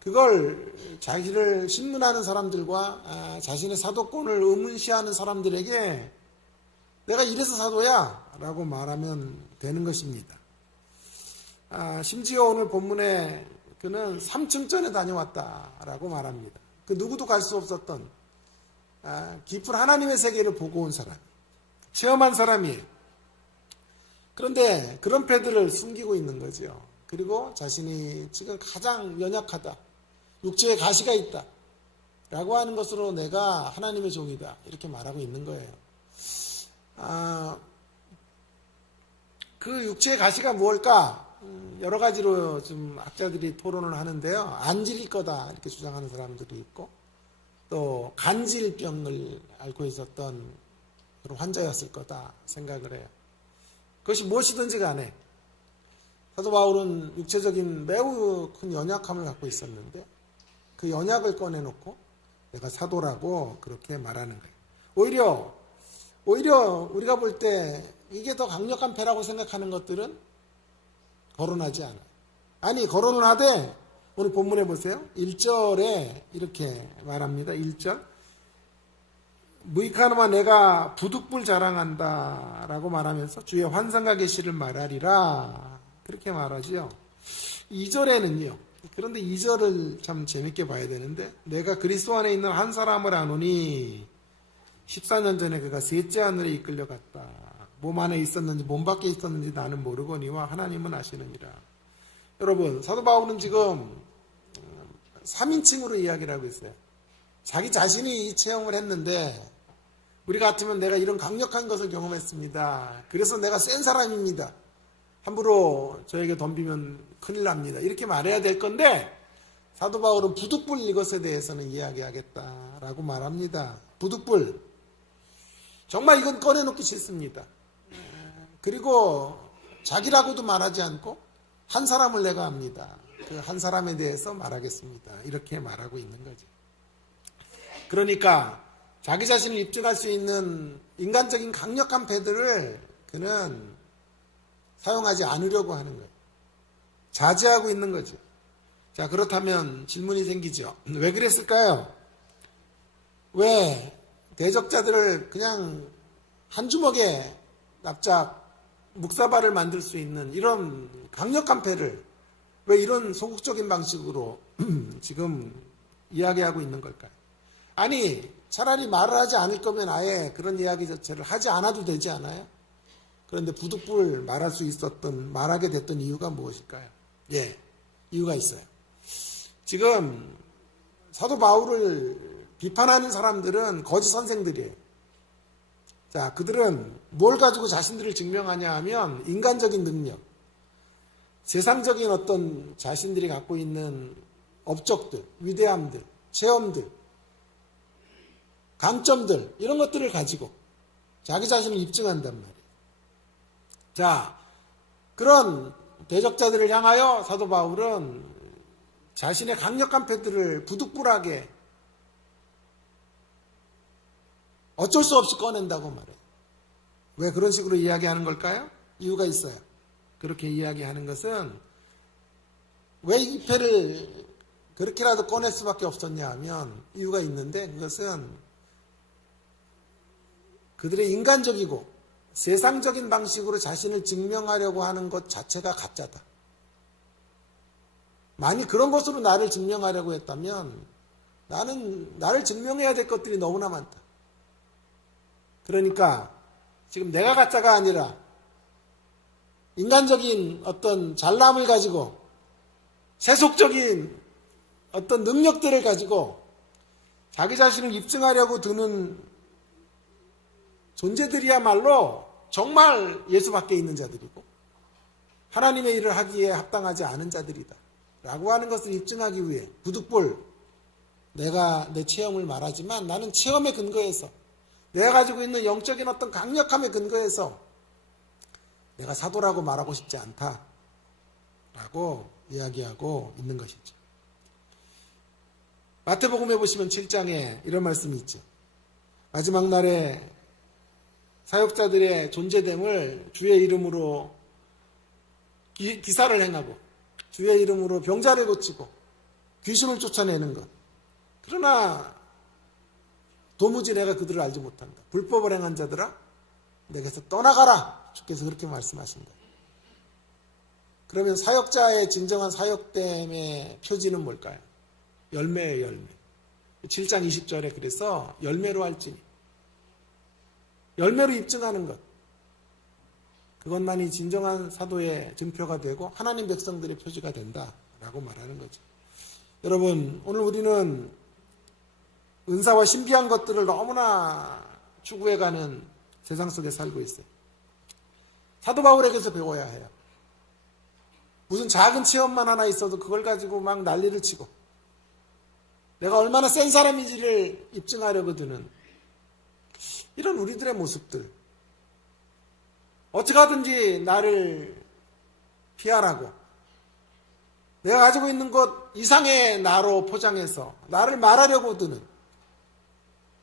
그걸 자기를 신문하는 사람들과 자신의 사도권을 의문시하는 사람들에게 내가 이래서 사도야 라고 말하면 되는 것입니다. 심지어 오늘 본문에 그는 3층전에 다녀왔다 라고 말합니다. 그 누구도 갈 수 없었던 깊은 하나님의 세계를 보고 온 사람, 체험한 사람이에요. 그런데 그런 패들을 숨기고 있는 거죠. 그리고 자신이 지금 가장 연약하다, 육체에 가시가 있다 라고 하는 것으로 내가 하나님의 종이다 이렇게 말하고 있는 거예요. 그 육체의 가시가 무엇일까? 여러 가지로 좀 학자들이 토론을 하는데요. 안질일 거다 이렇게 주장하는 사람들이 있고 또 간질병을 앓고 있었던 그런 환자였을 거다 생각을 해요. 그것이 무엇이든지 간에 사도 바울은 육체적인 매우 큰 연약함을 갖고 있었는데 그 연약을 꺼내놓고 내가 사도라고 그렇게 말하는 거예요. 오히려 우리가 볼 때 이게 더 강력한 패라고 생각하는 것들은 거론하지 않아요. 아니 거론을 하되 오늘 본문에 보세요. 1절에 이렇게 말합니다. 1절 무익하노마 내가 부득불 자랑한다 라고 말하면서 주의 환상과 계시를 말하리라 그렇게 말하지요. 2절에는요. 그런데 2절을 참 재밌게 봐야 되는데 내가 그리스도 안에 있는 한 사람을 아노니 14년 전에 그가 셋째 하늘에 이끌려갔다. 몸 안에 있었는지 몸 밖에 있었는지 나는 모르거니와 하나님은 아시느니라. 여러분 사도 바울은 지금 3인칭으로 이야기를 하고 있어요. 자기 자신이 이 체험을 했는데 우리 같으면 내가 이런 강력한 것을 경험했습니다. 그래서 내가 센 사람입니다. 함부로 저에게 덤비면 큰일 납니다. 이렇게 말해야 될 건데 사도 바울은 부득불 이것에 대해서는 이야기하겠다라고 말합니다. 부득불. 정말 이건 꺼내놓기 싫습니다. 그리고 자기라고도 말하지 않고 한 사람을 내가 압니다. 그 한 사람에 대해서 말하겠습니다. 이렇게 말하고 있는 거죠. 그러니까 자기 자신을 입증할 수 있는 인간적인 강력한 패들을 그는 사용하지 않으려고 하는 거예요. 자제하고 있는 거죠. 자, 그렇다면 질문이 생기죠. 왜 그랬을까요? 왜 대적자들을 그냥 한 주먹에 납작 묵사발을 만들 수 있는 이런 강력한 패를 왜 이런 소극적인 방식으로 지금 이야기하고 있는 걸까요? 아니, 차라리 말을 하지 않을 거면 아예 그런 이야기 자체를 하지 않아도 되지 않아요? 그런데 부득불 말하게 됐던 이유가 무엇일까요? 예, 이유가 있어요. 지금 사도 바울을 비판하는 사람들은 거짓 선생들이에요. 자, 그들은 뭘 가지고 자신들을 증명하냐 하면 인간적인 능력, 세상적인 어떤 자신들이 갖고 있는 업적들, 위대함들, 체험들, 강점들, 이런 것들을 가지고 자기 자신을 입증한단 말이에요. 자, 그런 대적자들을 향하여 사도 바울은 자신의 강력한 패들을 부득불하게 어쩔 수 없이 꺼낸다고 말해요. 왜 그런 식으로 이야기하는 걸까요? 이유가 있어요. 그렇게 이야기하는 것은 왜 이 패를 그렇게라도 꺼낼 수밖에 없었냐 하면 이유가 있는데, 그것은 그들의 인간적이고 세상적인 방식으로 자신을 증명하려고 하는 것 자체가 가짜다. 만약 그런 것으로 나를 증명하려고 했다면 나는 나를 증명해야 될 것들이 너무나 많다. 그러니까 지금 내가 가짜가 아니라 인간적인 어떤 잘남을 가지고 세속적인 어떤 능력들을 가지고 자기 자신을 입증하려고 드는 존재들이야말로 정말 예수 밖에 있는 자들이고 하나님의 일을 하기에 합당하지 않은 자들이다 라고 하는 것을 입증하기 위해 부득불 내가 내 체험을 말하지만 나는 체험에 근거해서 내가 가지고 있는 영적인 어떤 강력함에 근거해서 내가 사도라고 말하고 싶지 않다 라고 이야기하고 있는 것이죠. 마태복음에 보시면 7장에 이런 말씀이 있죠. 마지막 날에 사역자들의 존재됨을 주의 이름으로 기사를 행하고 주의 이름으로 병자를 고치고 귀신을 쫓아내는 것. 그러나 도무지 내가 그들을 알지 못한다. 불법을 행한 자들아 내게서 떠나가라. 주께서 그렇게 말씀하신다. 그러면 사역자의 진정한 사역됨의 표지는 뭘까요? 열매예요, 열매. 7장 20절에 그래서 열매로 할지니. 열매로 입증하는 것. 그것만이 진정한 사도의 증표가 되고 하나님 백성들의 표지가 된다라고 말하는 거죠. 여러분, 오늘 우리는 은사와 신비한 것들을 너무나 추구해가는 세상 속에 살고 있어요. 사도 바울에게서 배워야 해요. 무슨 작은 체험만 하나 있어도 그걸 가지고 막 난리를 치고 내가 얼마나 센 사람인지를 입증하려고 드는 이런 우리들의 모습들. 어떻게 하든지 나를 피하라고 내가 가지고 있는 것 이상의 나로 포장해서 나를 말하려고 드는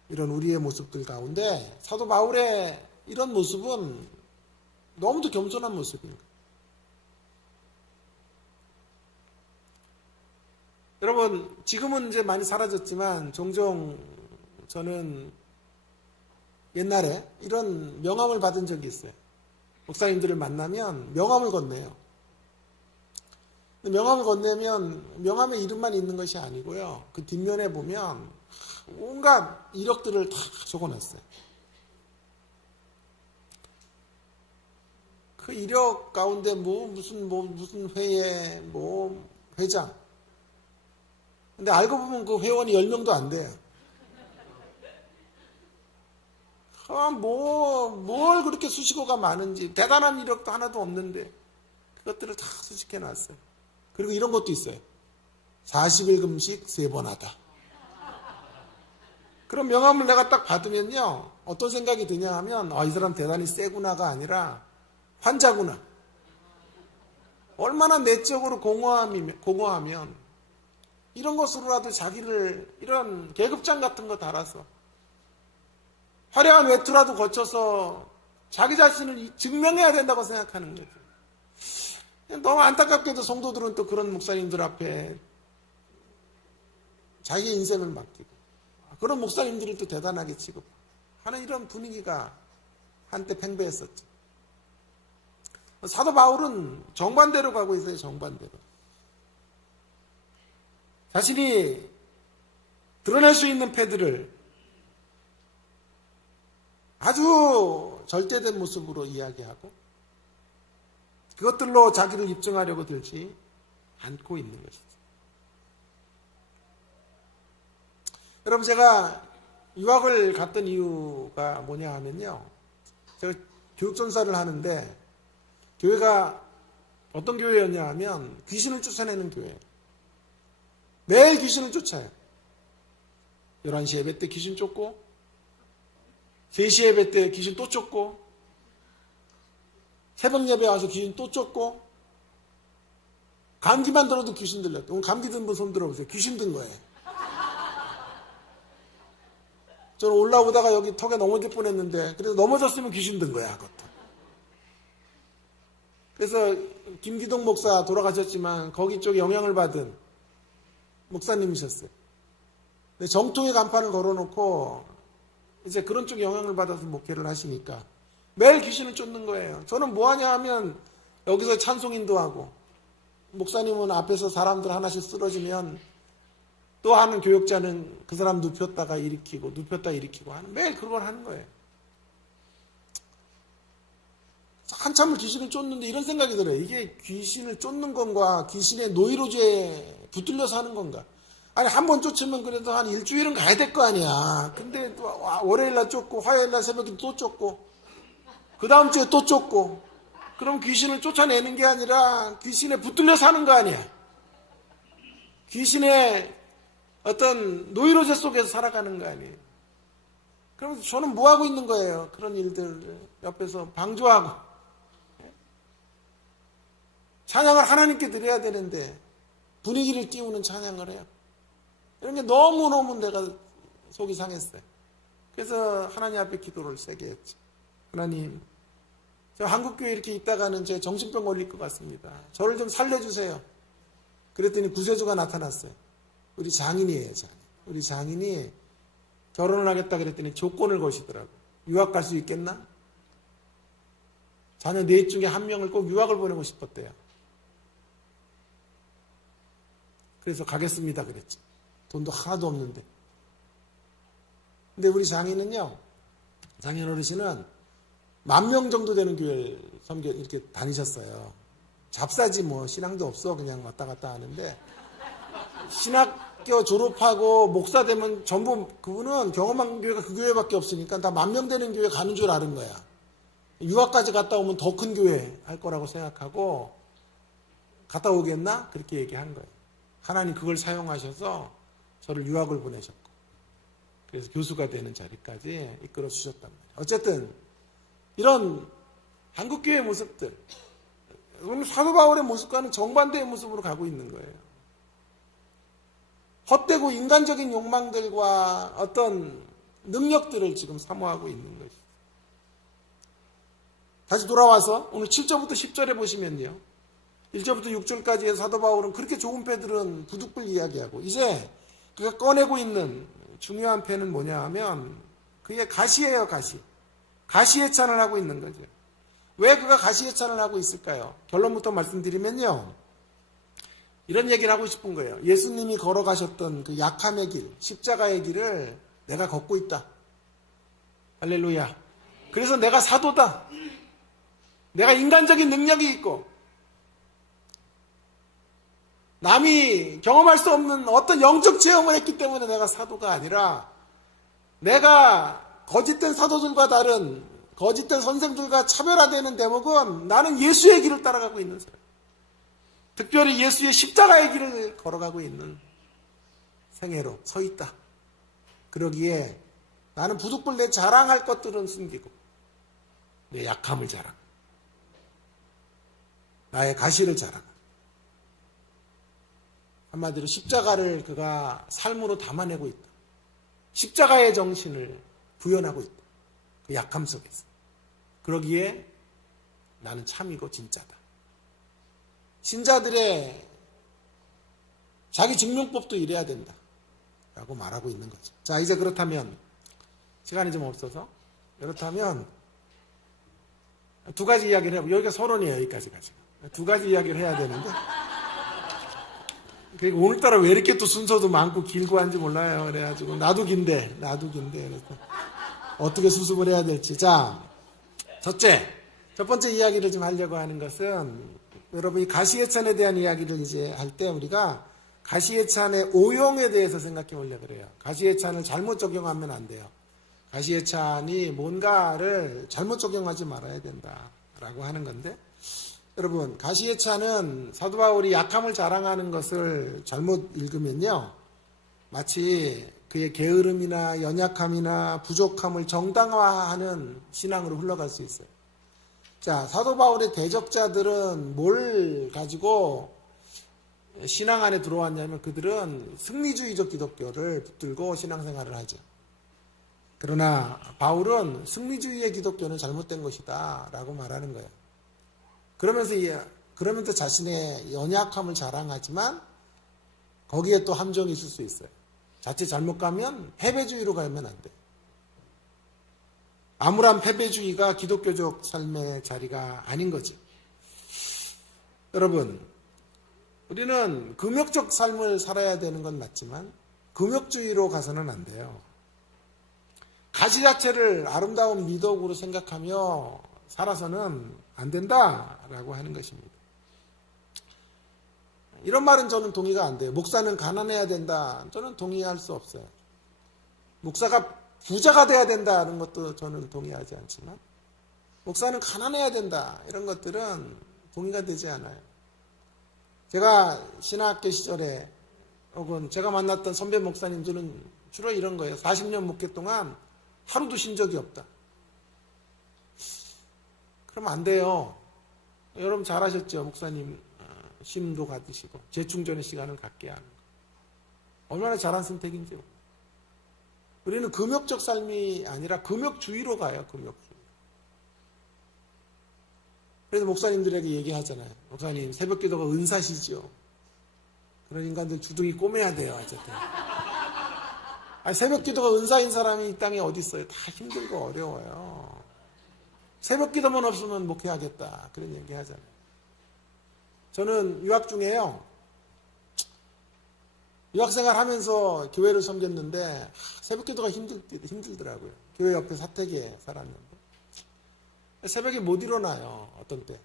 이런 우리의 모습들 가운데 사도 바울의 이런 모습은 너무도 겸손한 모습입니다. 여러분, 지금은 이제 많이 사라졌지만 종종 저는 옛날에 이런 명함을 받은 적이 있어요. 목사님들을 만나면 명함을 건네요. 명함을 건네면 명함에 이름만 있는 것이 아니고요. 그 뒷면에 보면 온갖 이력들을 다 적어놨어요. 그 이력 가운데 무슨 회의, 회장. 근데 알고 보면 그 회원이 10명도 안 돼요. 뭘 그렇게 수식어가 많은지, 대단한 이력도 하나도 없는데, 그것들을 다 수식해놨어요. 그리고 이런 것도 있어요. 40일 금식 3번 하다. 그런 명함을 내가 딱 받으면요, 어떤 생각이 드냐 하면, 이 사람 대단히 세구나가 아니라, 환자구나. 얼마나 내적으로 공허하면, 이런 것으로라도 자기를, 이런 계급장 같은 거 달아서, 화려한 외투라도 거쳐서 자기 자신을 증명해야 된다고 생각하는 거죠. 너무 안타깝게도 성도들은 또 그런 목사님들 앞에 자기 인생을 맡기고 그런 목사님들을 또 대단하게 취급하는 이런 분위기가 한때 팽배했었죠. 사도 바울은 정반대로 가고 있어요. 정반대로. 자신이 드러낼 수 있는 패드를 아주 절대된 모습으로 이야기하고 그것들로 자기를 입증하려고 들지 않고 있는 것이죠. 여러분, 제가 유학을 갔던 이유가 뭐냐 하면요, 제가 교육전사를 하는데 교회가 어떤 교회였냐 하면 귀신을 쫓아내는 교회예요. 매일 귀신을 쫓아요. 11시 예배 때 귀신 쫓고 3시 예배 때 귀신 또 쫓고 새벽 예배 와서 귀신 또 쫓고 감기만 들어도 귀신 들렸대. 오늘 감기 든 분 손 들어보세요. 귀신 든 거예요. 저는 올라오다가 여기 턱에 넘어질 뻔했는데 그래서 넘어졌으면 귀신 든 거야. 그것도. 그래서 김기동 목사 돌아가셨지만 거기 쪽에 영향을 받은 목사님이셨어요. 근데 정통의 간판을 걸어놓고 이제 그런 쪽에 영향을 받아서 목회를 하시니까 매일 귀신을 쫓는 거예요. 저는 뭐 하냐 하면 여기서 찬송 인도하고 목사님은 앞에서 사람들 하나씩 쓰러지면 또 하는 교역자는 그 사람 눕혔다가 일으키고 눕혔다 일으키고 하는 매일 그걸 하는 거예요. 한참을 귀신을 쫓는데 이런 생각이 들어요. 이게 귀신을 쫓는 건가 귀신의 노이로제에 붙들려서 하는 건가. 아니 한 번 쫓으면 그래도 한 일주일은 가야 될 거 아니야. 근데 또 월요일날 쫓고 화요일날 새벽에 또 쫓고 그 다음 주에 또 쫓고 그럼 귀신을 쫓아내는 게 아니라 귀신에 붙들려서 하는 거 아니야. 귀신의 어떤 노이로제 속에서 살아가는 거 아니에요. 그럼 저는 뭐 하고 있는 거예요? 그런 일들 옆에서 방조하고 찬양을 하나님께 드려야 되는데 분위기를 띄우는 찬양을 해요. 이런 게 너무너무 내가 속이 상했어요. 그래서 하나님 앞에 기도를 세게 했죠. 하나님, 저 한국교회 이렇게 있다가는 제 정신병 걸릴 것 같습니다. 저를 좀 살려주세요. 그랬더니 구세주가 나타났어요. 우리 장인이에요, 장인. 우리 장인이 결혼을 하겠다 그랬더니 조건을 거시더라고요. 유학 갈 수 있겠나? 자녀 넷 중에 한 명을 꼭 유학을 보내고 싶었대요. 그래서 가겠습니다 그랬죠. 돈도 하나도 없는데. 근데 우리 장인은요, 장인 어르신은 10,000명 정도 되는 교회를 이렇게 다니셨어요. 잡사지 뭐 신앙도 없어 그냥 왔다 갔다 하는데 신학교 졸업하고 목사 되면 전부 그분은 경험한 교회가 그 교회밖에 없으니까 다 10,000명 되는 교회 가는 줄 아는 거야. 유학까지 갔다 오면 더 큰 교회 할 거라고 생각하고 갔다 오겠나? 그렇게 얘기한 거예요. 하나님 그걸 사용하셔서 저를 유학을 보내셨고 그래서 교수가 되는 자리까지 이끌어 주셨단 말이에요. 어쨌든 이런 한국교회의 모습들, 오늘 사도 바울의 모습과는 정반대의 모습으로 가고 있는 거예요. 헛되고 인간적인 욕망들과 어떤 능력들을 지금 사모하고 있는 것이죠. 다시 돌아와서 오늘 7절부터 10절에 보시면요. 1절부터 6절까지의 사도 바울은 그렇게 좋은 패들은 부득불 이야기하고 이제 그가 꺼내고 있는 중요한 패는 뭐냐 하면 그의 가시예요, 가시. 가시해찬을 하고 있는 거죠. 왜 그가 가시해찬을 하고 있을까요? 결론부터 말씀드리면요. 이런 얘기를 하고 싶은 거예요. 예수님이 걸어가셨던 그 약함의 길, 십자가의 길을 내가 걷고 있다. 할렐루야. 그래서 내가 사도다. 내가 인간적인 능력이 있고 남이 경험할 수 없는 어떤 영적 체험을 했기 때문에 내가 사도가 아니라 내가 거짓된 사도들과 다른 거짓된 선생들과 차별화되는 대목은 나는 예수의 길을 따라가고 있는 사람. 특별히 예수의 십자가의 길을 걸어가고 있는 생애로 서 있다. 그러기에 나는 부득불 내 자랑할 것들은 숨기고 내 약함을 자랑, 나의 가시를 자랑. 한마디로 십자가를 그가 삶으로 담아내고 있다. 십자가의 정신을 구현하고 있다. 그 약함 속에서. 그러기에 나는 참이고 진짜다. 신자들의 자기 증명법도 이래야 된다. 라고 말하고 있는 거죠. 자, 이제 그렇다면 시간이 좀 없어서 그렇다면 두 가지 이야기를 해요. 여기가 서론이에요. 여기까지 가지고. 두 가지 이야기를 해야 되는데 그리고 오늘따라 왜 이렇게 또 순서도 많고 길고 한지 몰라요. 그래가지고 나도 긴데 그래서 어떻게 수습을 해야 될지. 자, 첫 번째 이야기를 좀 하려고 하는 것은 여러분 이 가시예찬에 대한 이야기를 이제 할 때 우리가 가시예찬의 오용에 대해서 생각해 보려고 그래요. 가시예찬을 잘못 적용하면 안 돼요. 가시예찬이 뭔가를 잘못 적용하지 말아야 된다라고 하는 건데, 여러분 가시예찬은 사도 바울이 약함을 자랑하는 것을 잘못 읽으면요, 마치 그의 게으름이나 연약함이나 부족함을 정당화하는 신앙으로 흘러갈 수 있어요. 자, 사도 바울의 대적자들은 뭘 가지고 신앙 안에 들어왔냐면 그들은 승리주의적 기독교를 붙들고 신앙생활을 하죠. 그러나 바울은 승리주의의 기독교는 잘못된 것이다 라고 말하는 거예요. 그러면서 자신의 연약함을 자랑하지만 거기에 또 함정이 있을 수 있어요. 자칫 잘못 가면 패배주의로 가면 안 돼요. 암울한 패배주의가 기독교적 삶의 자리가 아닌 거죠. 여러분, 우리는 금욕적 삶을 살아야 되는 건 맞지만 금욕주의로 가서는 안 돼요. 가시 자체를 아름다운 미덕으로 생각하며 살아서는 안 된다라고 하는 것입니다. 이런 말은 저는 동의가 안 돼요. 목사는 가난해야 된다. 저는 동의할 수 없어요. 목사가 부자가 돼야 된다는 것도 저는 동의하지 않지만 목사는 가난해야 된다. 이런 것들은 동의가 되지 않아요. 제가 신학교 시절에 혹은 제가 만났던 선배 목사님들은 주로 이런 거예요. 40년 목회 동안 하루도 쉰 적이 없다. 그러면 안 돼요. 여러분 잘 아셨죠? 목사님 쉼도 가지시고 재충전의 시간을 갖게 하는 거. 얼마나 잘한 선택인지요. 우리는 금욕적 삶이 아니라 금욕주의로 가요. 금욕주의. 그래서 목사님들에게 얘기하잖아요. 목사님 새벽기도가 은사시죠. 그런 인간들 주둥이 꼬매야 돼요. 어쨌든. 아니, 새벽기도가 은사인 사람이 이 땅에 어디 있어요. 다 힘들고 어려워요. 새벽기도만 없으면 목회하겠다. 그런 얘기 하잖아요. 저는 유학 중에요. 유학생활 하면서 교회를 섬겼는데 새벽기도가 힘들더라고요. 교회 옆에 사택에 살았는데 새벽에 못 일어나요. 어떤 때.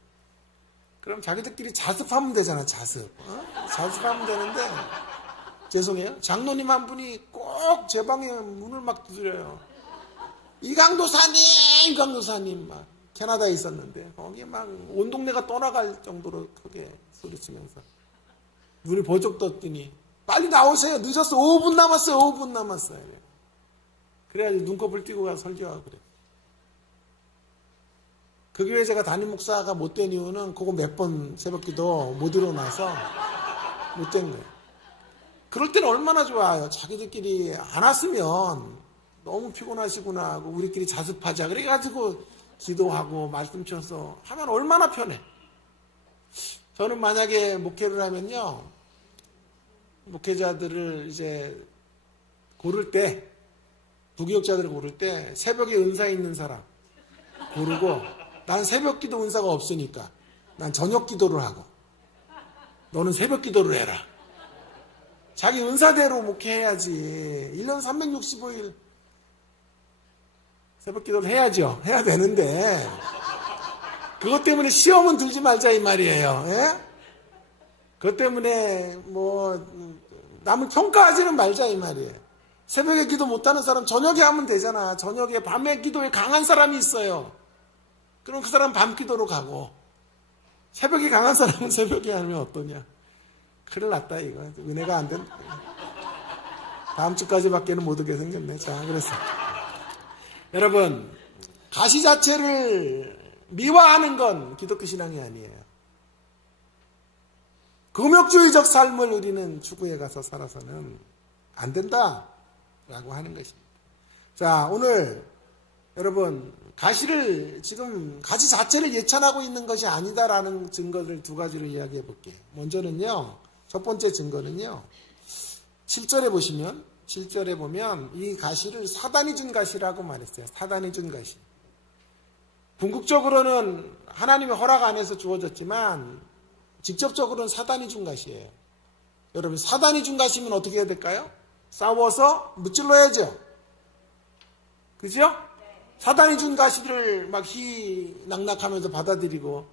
그럼 자기들끼리 자습하면 되잖아. 자습. 자습하면 되는데 죄송해요. 장로님 한 분이 꼭 제 방에 문을 막 두드려요. 이강도사님 막 캐나다에 있었는데 거기 막 온 동네가 떠나갈 정도로 크게 소리치면서 눈이 번쩍 떴더니 빨리 나오세요. 늦었어. 5분 남았어요. 5분 남았어요. 그래야지 눈곱을 띄고 가서 설교하고 그래. 그 교회 제가 담임 목사가 못된 이유는 그거 몇 번 새벽기도 못 일어나서 못된 거예요. 그럴 때는 얼마나 좋아요. 자기들끼리 안 왔으면 너무 피곤하시구나 하고 우리끼리 자습하자. 그래가지고 기도하고 말씀 쳐서 하면 얼마나 편해. 저는 만약에 목회를 하면요. 목회자들을 이제 고를 때, 부교육자들을 고를 때 새벽에 은사 있는 사람 고르고 난 새벽 기도 은사가 없으니까 난 저녁 기도를 하고 너는 새벽 기도를 해라. 자기 은사대로 목회해야지. 1년 365일 새벽 기도를 해야죠. 해야 되는데 그것 때문에 시험은 들지 말자 이 말이에요. 예? 그것 때문에 뭐 남을 평가하지는 말자 이 말이에요. 새벽에 기도 못하는 사람 저녁에 하면 되잖아. 저녁에 밤에 기도에 강한 사람이 있어요. 그럼 그 사람 밤 기도로 가고 새벽에 강한 사람은 새벽에 하면 어떠냐. 큰일 났다 이거. 은혜가 안 된다. 다음 주까지밖에는 못 오게 생겼네. 자, 그래서 여러분 가시 자체를 미화하는 건 기독교 신앙이 아니에요. 금욕주의적 삶을 우리는 추구해 가서 살아서는 안 된다라고 하는 것입니다. 자, 오늘 여러분 지금 가시 자체를 예찬하고 있는 것이 아니다라는 증거를 두 가지로 이야기해 볼게요. 먼저는요. 첫 번째 증거는요. 7절에 보시면 7절에 보면 이 가시를 사단이 준 가시라고 말했어요. 사단이 준 가시. 궁극적으로는 하나님의 허락 안에서 주어졌지만 직접적으로는 사단이 준 가시예요. 여러분 사단이 준 가시면 어떻게 해야 될까요? 싸워서 무찔러야죠. 그죠? 사단이 준 가시를 막 희낙낙하면서 받아들이고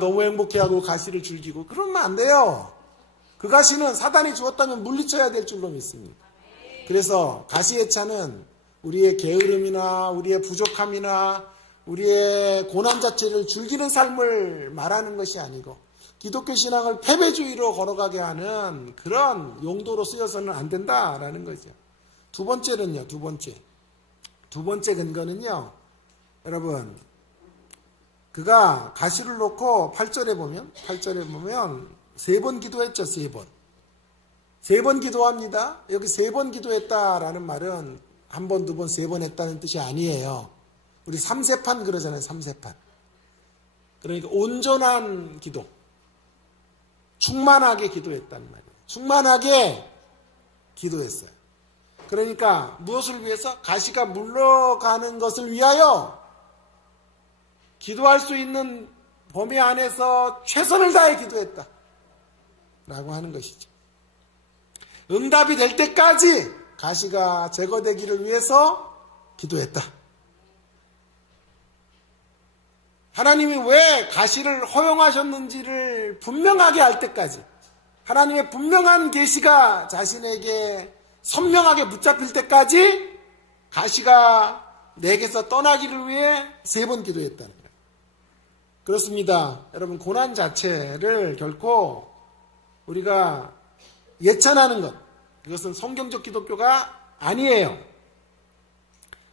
너무 행복해하고 가시를 즐기고 그러면 안 돼요. 그 가시는 사단이 주었다면 물리쳐야 될 줄로 믿습니다. 그래서 가시의 차는 우리의 게으름이나 우리의 부족함이나 우리의 고난 자체를 즐기는 삶을 말하는 것이 아니고 기독교 신앙을 패배주의로 걸어가게 하는 그런 용도로 쓰여서는 안 된다라는 거죠. 두 번째는요. 두 번째 근거는요. 여러분 그가 가시를 놓고 8절에 보면 3번 기도했죠. 3번. 3번 기도합니다. 여기 3번 기도했다라는 말은 한 번, 두 번, 3번 했다는 뜻이 아니에요. 우리 3세판 그러잖아요. 3세판. 그러니까 온전한 기도. 충만하게 기도했단 말이에요. 충만하게 기도했어요. 그러니까 무엇을 위해서? 가시가 물러가는 것을 위하여 기도할 수 있는 범위 안에서 최선을 다해 기도했다. 라고 하는 것이죠. 응답이 될 때까지 가시가 제거되기를 위해서 기도했다. 하나님이 왜 가시를 허용하셨는지를 분명하게 알 때까지 하나님의 분명한 계시가 자신에게 선명하게 붙잡힐 때까지 가시가 내게서 떠나기를 위해 3번 기도했다는 거예요. 그렇습니다. 여러분 고난 자체를 결코 우리가 예찬하는 것 이것은 성경적 기독교가 아니에요.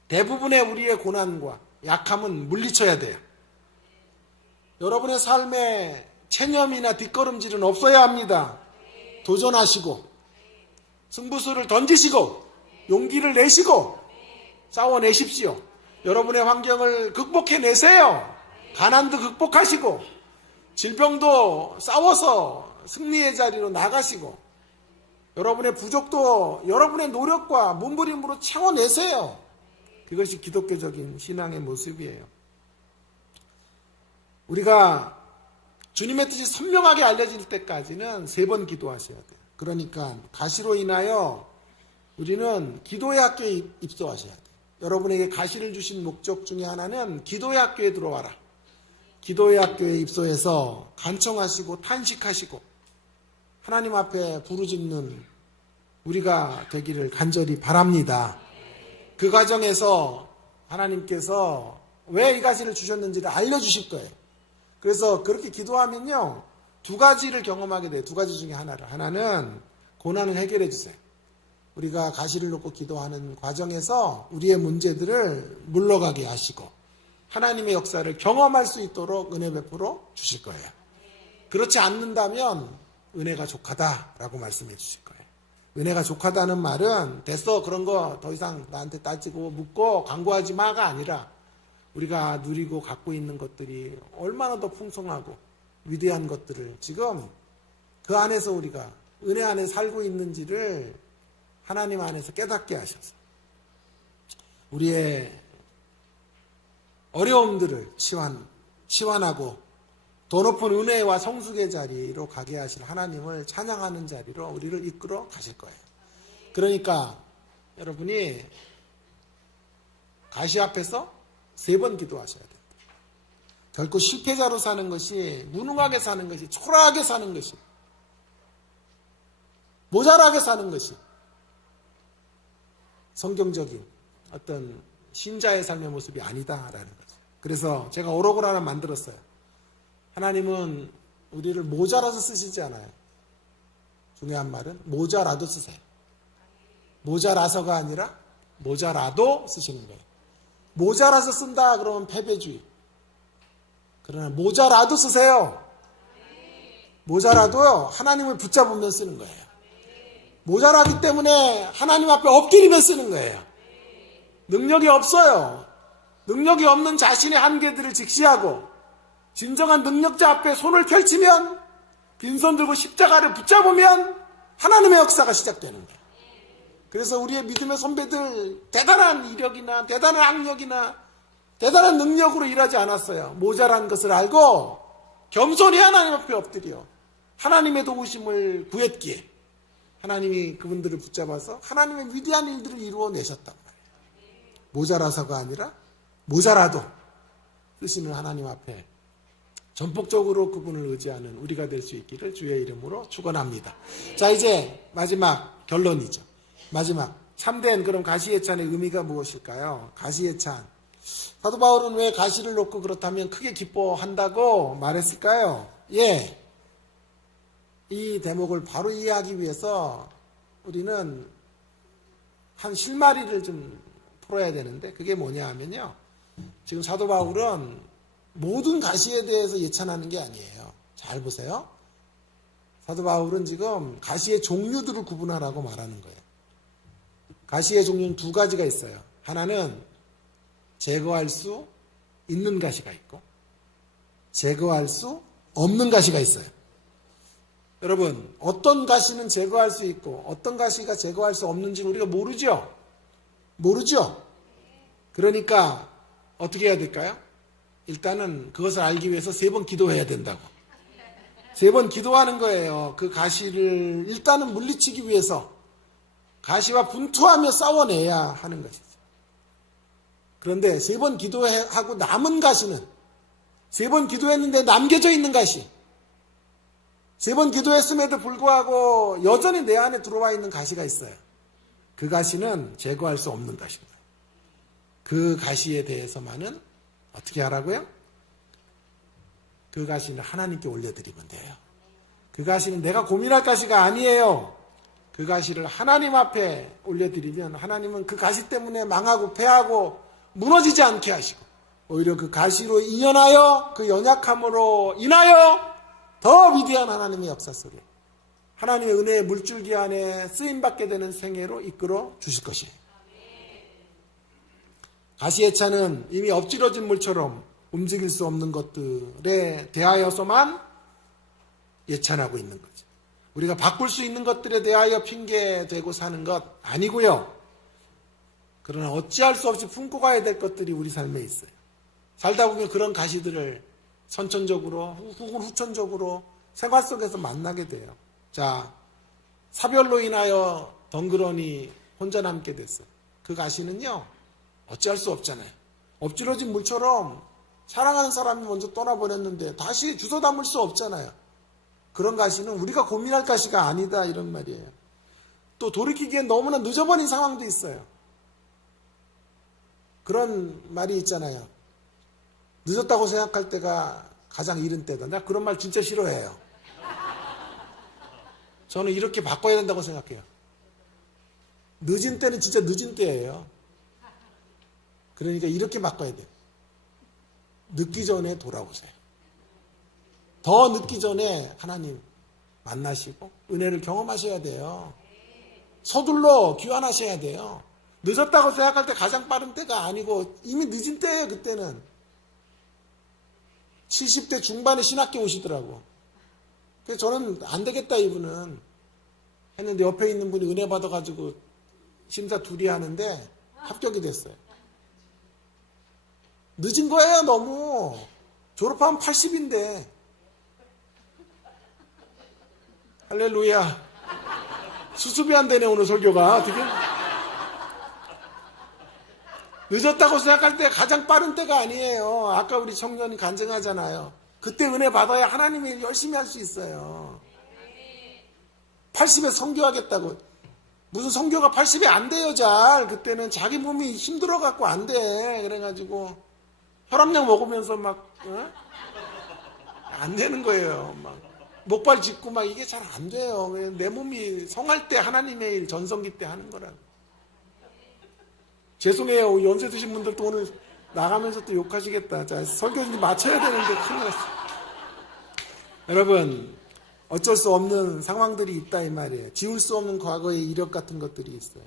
대부분의 우리의 고난과 약함은 물리쳐야 돼요. 여러분의 삶에 체념이나 뒷걸음질은 없어야 합니다. 도전하시고 승부수를 던지시고 용기를 내시고 싸워내십시오. 여러분의 환경을 극복해내세요. 가난도 극복하시고 질병도 싸워서 승리의 자리로 나가시고 여러분의 부족도 여러분의 노력과 몸부림으로 채워내세요. 그것이 기독교적인 신앙의 모습이에요. 우리가 주님의 뜻이 선명하게 알려질 때까지는 3번 기도하셔야 돼요. 그러니까 가시로 인하여 우리는 기도의 학교에 입소하셔야 돼요. 여러분에게 가시를 주신 목적 중에 하나는 기도의 학교에 들어와라. 기도의 학교에 입소해서 간청하시고 탄식하시고 하나님 앞에 부르짖는 우리가 되기를 간절히 바랍니다. 그 과정에서 하나님께서 왜 이 가시를 주셨는지를 알려주실 거예요. 그래서 그렇게 기도하면요 2가지를 경험하게 돼요. 2가지 중에 하나를. 하나는 고난을 해결해 주세요. 우리가 가시를 놓고 기도하는 과정에서 우리의 문제들을 물러가게 하시고 하나님의 역사를 경험할 수 있도록 은혜 베풀어 주실 거예요. 그렇지 않는다면 은혜가 족하다라고 말씀해 주실 거예요. 은혜가 족하다는 말은 됐어 그런 거 더 이상 나한테 따지고 묻고 강구하지 마가 아니라 우리가 누리고 갖고 있는 것들이 얼마나 더 풍성하고 위대한 것들을 지금 그 안에서 우리가 은혜 안에 살고 있는지를 하나님 안에서 깨닫게 하셔서 우리의 어려움들을 치환하고 더 높은 은혜와 성숙의 자리로 가게 하실 하나님을 찬양하는 자리로 우리를 이끌어 가실 거예요. 그러니까 여러분이 가시 앞에서 3번 기도하셔야 됩니다. 결코 실패자로 사는 것이 무능하게 사는 것이 초라하게 사는 것이 모자라게 사는 것이 성경적인 어떤 신자의 삶의 모습이 아니다라는 거죠. 그래서 제가 어록을 하나 만들었어요. 하나님은 우리를 모자라서 쓰시지 않아요. 중요한 말은 모자라도 쓰세요. 모자라서가 아니라 모자라도 쓰시는 거예요. 모자라서 쓴다 그러면 패배주의. 그러나 모자라도 쓰세요. 모자라도요 하나님을 붙잡으면 쓰는 거예요. 모자라기 때문에 하나님 앞에 엎드리면 쓰는 거예요. 능력이 없어요. 능력이 없는 자신의 한계들을 직시하고 진정한 능력자 앞에 손을 펼치면 빈손 들고 십자가를 붙잡으면 하나님의 역사가 시작되는 거예요. 그래서 우리의 믿음의 선배들 대단한 이력이나 대단한 악력이나 대단한 능력으로 일하지 않았어요. 모자란 것을 알고 겸손히 하나님 앞에 엎드려 하나님의 도우심을 구했기에 하나님이 그분들을 붙잡아서 하나님의 위대한 일들을 이루어내셨단 말이에요. 모자라서가 아니라 모자라도 쓰시는 하나님 앞에 전폭적으로 그분을 의지하는 우리가 될 수 있기를 주의 이름으로 축원합니다. 자, 이제 마지막 결론이죠. 마지막 참된 그럼 가시예찬의 의미가 무엇일까요? 가시예찬. 사도 바울은 왜 가시를 놓고 그렇다면 크게 기뻐한다고 말했을까요? 예. 이 대목을 바로 이해하기 위해서 우리는 한 실마리를 좀 풀어야 되는데 그게 뭐냐 하면요. 지금 사도 바울은 모든 가시에 대해서 예찬하는 게 아니에요. 잘 보세요. 사도 바울은 지금 가시의 종류들을 구분하라고 말하는 거예요. 가시의 종류는 두 가지가 있어요. 하나는 제거할 수 있는 가시가 있고 제거할 수 없는 가시가 있어요. 여러분, 어떤 가시는 제거할 수 있고 어떤 가시가 제거할 수 없는지 우리가 모르죠? 모르죠? 그러니까 어떻게 해야 될까요? 일단은 그것을 알기 위해서 3번 기도해야 된다고. 3번 기도하는 거예요. 그 가시를 일단은 물리치기 위해서 가시와 분투하며 싸워내야 하는 것이죠. 그런데 3번 기도하고 남은 가시는 3번 기도했는데 남겨져 있는 가시 3번 기도했음에도 불구하고 여전히 내 안에 들어와 있는 가시가 있어요. 그 가시는 제거할 수 없는 가시입니다. 그 가시에 대해서만은 어떻게 하라고요? 그 가시는 하나님께 올려드리면 돼요. 그 가시는 내가 고민할 가시가 아니에요. 그 가시를 하나님 앞에 올려드리면 하나님은 그 가시 때문에 망하고 패하고 무너지지 않게 하시고 오히려 그 가시로 인연하여 그 연약함으로 인하여 더 위대한 하나님의 역사 속에 하나님의 은혜의 물줄기 안에 쓰임받게 되는 생애로 이끌어 주실 것이에요. 가시예찬은 이미 엎질러진 물처럼 움직일 수 없는 것들에 대하여서만 예찬하고 있는 거죠. 우리가 바꿀 수 있는 것들에 대하여 핑계대고 사는 것 아니고요. 그러나 어찌할 수 없이 품고 가야 될 것들이 우리 삶에 있어요. 살다 보면 그런 가시들을 선천적으로 혹은 후천적으로 생활 속에서 만나게 돼요. 자, 사별로 인하여 덩그러니 혼자 남게 됐어요. 그 가시는요, 어찌할 수 없잖아요. 엎질러진 물처럼 사랑하는 사람이 먼저 떠나버렸는데 다시 주워 담을 수 없잖아요. 그런 가시는 우리가 고민할 가시가 아니다 이런 말이에요. 또 돌이키기엔 너무나 늦어버린 상황도 있어요. 그런 말이 있잖아요. 늦었다고 생각할 때가 가장 이른 때다. 나 그런 말 진짜 싫어해요. 저는 이렇게 바꿔야 된다고 생각해요. 늦은 때는 진짜 늦은 때예요. 그러니까 이렇게 바꿔야 돼요. 늦기 전에 돌아오세요. 더 늦기 전에 하나님 만나시고 은혜를 경험하셔야 돼요. 서둘러 귀환하셔야 돼요. 늦었다고 생각할 때 가장 빠른 때가 아니고 이미 늦은 때예요. 그때는 70대 중반에 신학교 오시더라고. 그래서 저는 안 되겠다 이분은 했는데 옆에 있는 분이 은혜 받아가지고 심사 둘이 하는데 합격이 됐어요. 늦은 거예요. 너무. 졸업하면 80인데 할렐루야. 수습이 안 되네 오늘 설교가. 어떻게 늦었다고 생각할 때 가장 빠른 때가 아니에요. 아까 우리 청년이 간증하잖아요. 그때 은혜 받아야 하나님의 일 열심히 할 수 있어요. 80에 선교하겠다고. 무슨 선교가 80에 안 돼요. 잘. 그때는 자기 몸이 힘들어갖고 안 돼. 그래가지고 혈압약 먹으면서 막 안 되는 거예요. 막 목발 짚고 막 이게 잘 안 돼요. 내 몸이 성할 때 하나님의 일 전성기 때 하는 거라고. 죄송해요. 연세 드신 분들도 오늘 나가면서 또 욕하시겠다. 자, 설교 좀 마쳐야 되는데 큰일 났어. 여러분, 어쩔 수 없는 상황들이 있다 이 말이에요. 지울 수 없는 과거의 이력 같은 것들이 있어요.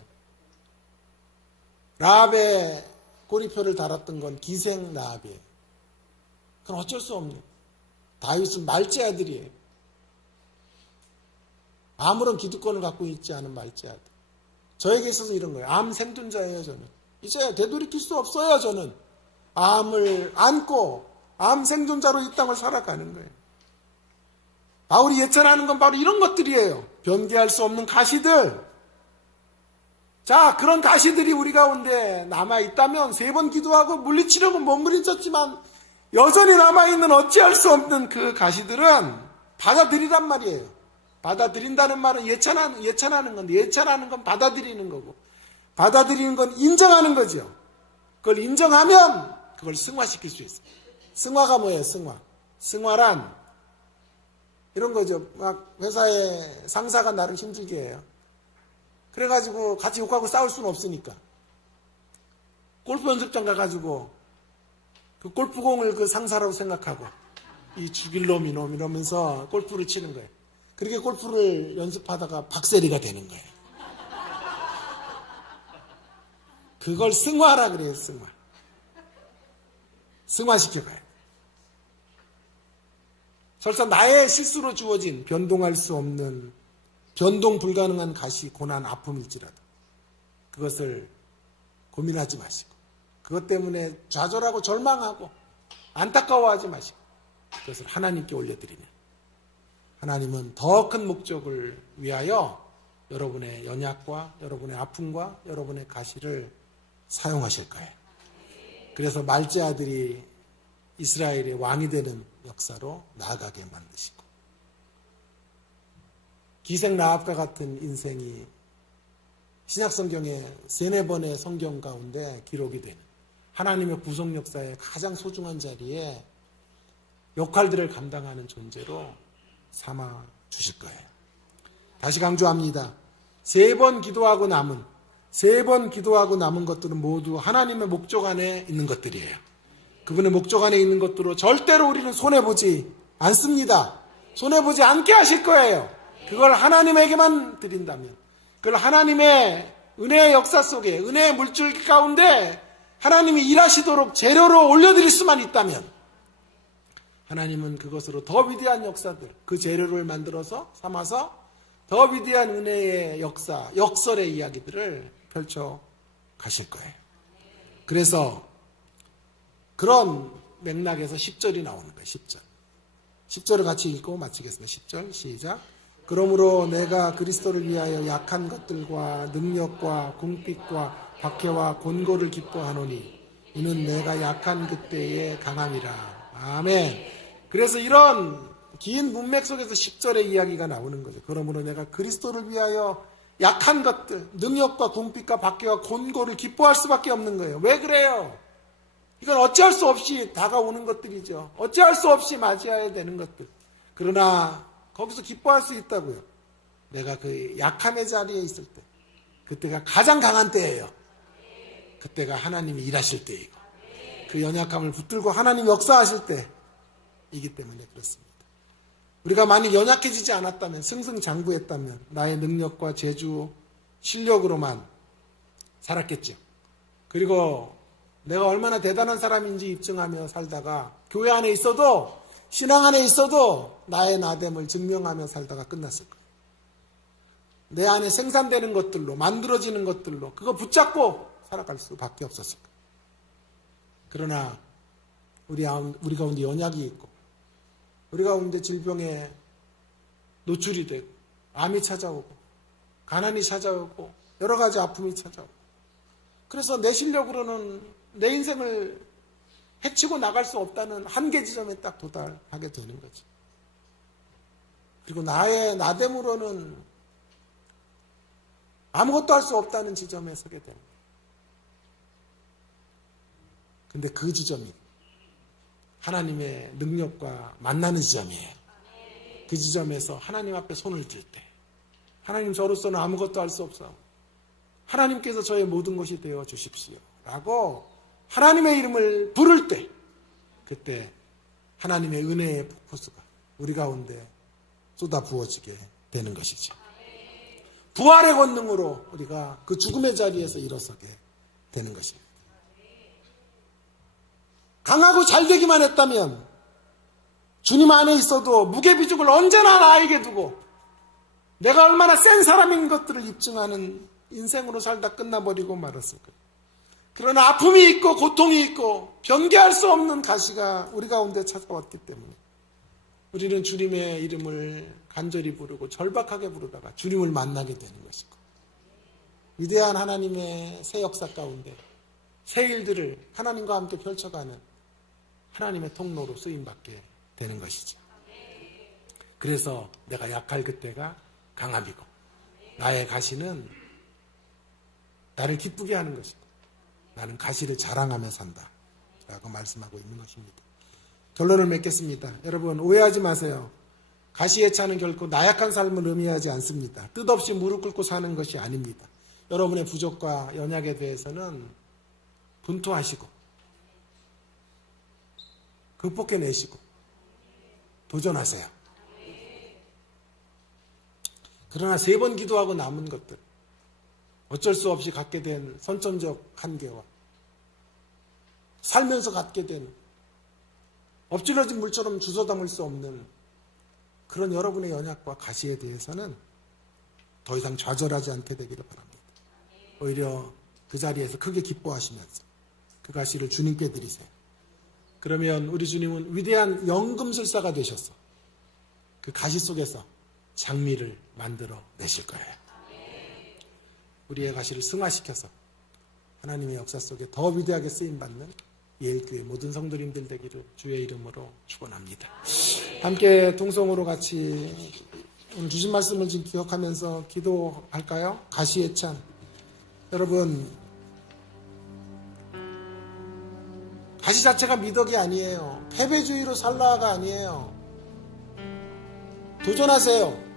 라합의 꼬리표를 달았던 건 기생 라합이에요. 그건 어쩔 수 없는. 다윗은 말제 아들이에요. 아무런 기득권을 갖고 있지 않은 말제 아들. 저에게 있어서 이런 거예요. 암 생존자예요, 저는. 이제 되돌이킬 수 없어요, 저는. 암을 안고 암 생존자로 이 땅을 살아가는 거예요. 바울이 예찬하는 건 바로 이런 것들이에요. 변개할 수 없는 가시들. 자, 그런 가시들이 우리 가운데 남아있다면 3번 기도하고 물리치려고 몸부림쳤지만 여전히 남아있는 어찌할 수 없는 그 가시들은 받아들이란 말이에요. 받아들인다는 말은 예찬하는 건데, 예찬하는 건 받아들이는 거고, 받아들이는 건 인정하는 거죠. 그걸 인정하면 그걸 승화시킬 수 있어요. 승화가 뭐예요? 승화란 이런 거죠. 막 회사에 상사가 나를 힘들게 해요. 그래가지고 같이 욕하고 싸울 수는 없으니까 골프 연습장 가가지고 그 골프공을 그 상사라고 생각하고 이 죽일 놈 이러면서 골프를 치는 거예요. 그렇게 골프를 연습하다가 박세리가 되는 거예요. 그걸 승화라 그래요. 승화시켜가요. 설사 나의 실수로 주어진 변동할 수 없는 변동 불가능한 가시, 고난, 아픔일지라도 그것을 고민하지 마시고, 그것 때문에 좌절하고 절망하고 안타까워하지 마시고 그것을 하나님께 올려드리면 하나님은 더 큰 목적을 위하여 여러분의 연약과 여러분의 아픔과 여러분의 가시를 사용하실 거예요. 그래서 말제 아들이 이스라엘의 왕이 되는 역사로 나아가게 만드시고, 기생 라합과 같은 인생이 신약성경의 3-4번의 성경 가운데 기록이 되는 하나님의 구속 역사의 가장 소중한 자리에 역할들을 감당하는 존재로 삼아 주실 거예요. 다시 강조합니다. 3번 기도하고 남은 것들은 모두 하나님의 목적 안에 있는 것들이에요. 그분의 목적 안에 있는 것들로 절대로 우리는 손해보지 않습니다. 손해보지 않게 하실 거예요. 그걸 하나님에게만 드린다면, 그걸 하나님의 은혜의 역사 속에, 은혜의 물줄 가운데 하나님이 일하시도록 재료로 올려드릴 수만 있다면 하나님은 그것으로 더 위대한 역사들, 그 재료를 만들어서 삼아서 더 위대한 은혜의 역사, 역설의 이야기들을 펼쳐 가실 거예요. 그래서 그런 맥락에서 10절이 나오는 거예요. 10절을 같이 읽고 마치겠습니다. 10절 시작. 그러므로 내가 그리스도를 위하여 약한 것들과 능력과 궁핍과 박해와 곤고를 기뻐하노니 이는 내가 약한 그때에 강함이라. 아멘. 그래서 이런 긴 문맥 속에서 10절의 이야기가 나오는 거죠. 그러므로 내가 그리스도를 위하여 약한 것들, 능력과 궁핍과 박해와 곤고를 기뻐할 수밖에 없는 거예요. 왜 그래요? 이건 어찌할 수 없이 다가오는 것들이죠. 어찌할 수 없이 맞이해야 되는 것들. 그러나 거기서 기뻐할 수 있다고요. 내가 그 약함의 자리에 있을 때, 그때가 가장 강한 때예요. 그때가 하나님이 일하실 때이고, 그 연약함을 붙들고 하나님 역사하실 때이기 때문에 그렇습니다. 우리가 만약 연약해지지 않았다면, 승승장구했다면 나의 능력과 재주, 실력으로만 살았겠죠. 그리고 내가 얼마나 대단한 사람인지 입증하며 살다가 교회 안에 있어도, 신앙 안에 있어도 나의 나됨을 증명하며 살다가 끝났을 거예요. 내 안에 생산되는 것들로, 만들어지는 것들로 그거 붙잡고 살아갈 수밖에 없었을 거예요. 그러나 우리 가운데 연약이 있고, 우리 가운데 질병에 노출이 되고, 암이 찾아오고, 가난이 찾아오고, 여러 가지 아픔이 찾아오고, 그래서 내 실력으로는 내 인생을 해치고 나갈 수 없다는 한계 지점에 딱 도달하게 되는 거죠. 그리고 나의 나됨으로는 아무것도 할 수 없다는 지점에 서게 되는 거예요. 근데 그 지점이 하나님의 능력과 만나는 지점이에요. 그 지점에서 하나님 앞에 손을 들 때, 하나님 저로서는 아무것도 할 수 없어, 하나님께서 저의 모든 것이 되어 주십시오 라고 하나님의 이름을 부를 때, 그때 하나님의 은혜의 폭포수가 우리 가운데 쏟아 부어지게 되는 것이죠. 부활의 권능으로 우리가 그 죽음의 자리에서 일어서게 되는 것입니다. 강하고 잘 되기만 했다면 주님 안에 있어도 무게비중을 언제나 나에게 두고 내가 얼마나 센 사람인 것들을 입증하는 인생으로 살다 끝나버리고 말았을 거예요. 그러나 아픔이 있고 고통이 있고 변개할 수 없는 가시가 우리 가운데 찾아왔기 때문에 우리는 주님의 이름을 간절히 부르고 절박하게 부르다가 주님을 만나게 되는 것이고, 위대한 하나님의 새 역사 가운데 새 일들을 하나님과 함께 펼쳐가는 하나님의 통로로 쓰임받게 되는 것이죠. 그래서 내가 약할 그때가 강함이고, 나의 가시는 나를 기쁘게 하는 것이고, 나는 가시를 자랑하며 산다 라고 말씀하고 있는 것입니다. 결론을 맺겠습니다. 여러분, 오해하지 마세요. 가시의 차는 결코 나약한 삶을 의미하지 않습니다. 뜻없이 무릎 꿇고 사는 것이 아닙니다. 여러분의 부족과 연약에 대해서는 분투하시고 극복해내시고 도전하세요. 그러나 3번 기도하고 남은 것들, 어쩔 수 없이 갖게 된 선천적 한계와 살면서 갖게 된 엎질러진 물처럼 주워 담을 수 없는 그런 여러분의 연약과 가시에 대해서는 더 이상 좌절하지 않게 되기를 바랍니다. 오히려 그 자리에서 크게 기뻐하시면서 그 가시를 주님께 드리세요. 그러면 우리 주님은 위대한 연금술사가 되셔서 그 가시 속에서 장미를 만들어 내실 거예요. 우리의 가시를 승화시켜서 하나님의 역사 속에 더 위대하게 쓰임받는 예일교회 모든 성도님들 되기를 주의 이름으로 축원합니다. 함께 통성으로 같이 오늘 주신 말씀을 지금 기억하면서 기도할까요? 가시의 찬. 여러분, 가시 자체가 미덕이 아니에요. 패배주의로 살라가 아니에요. 도전하세요.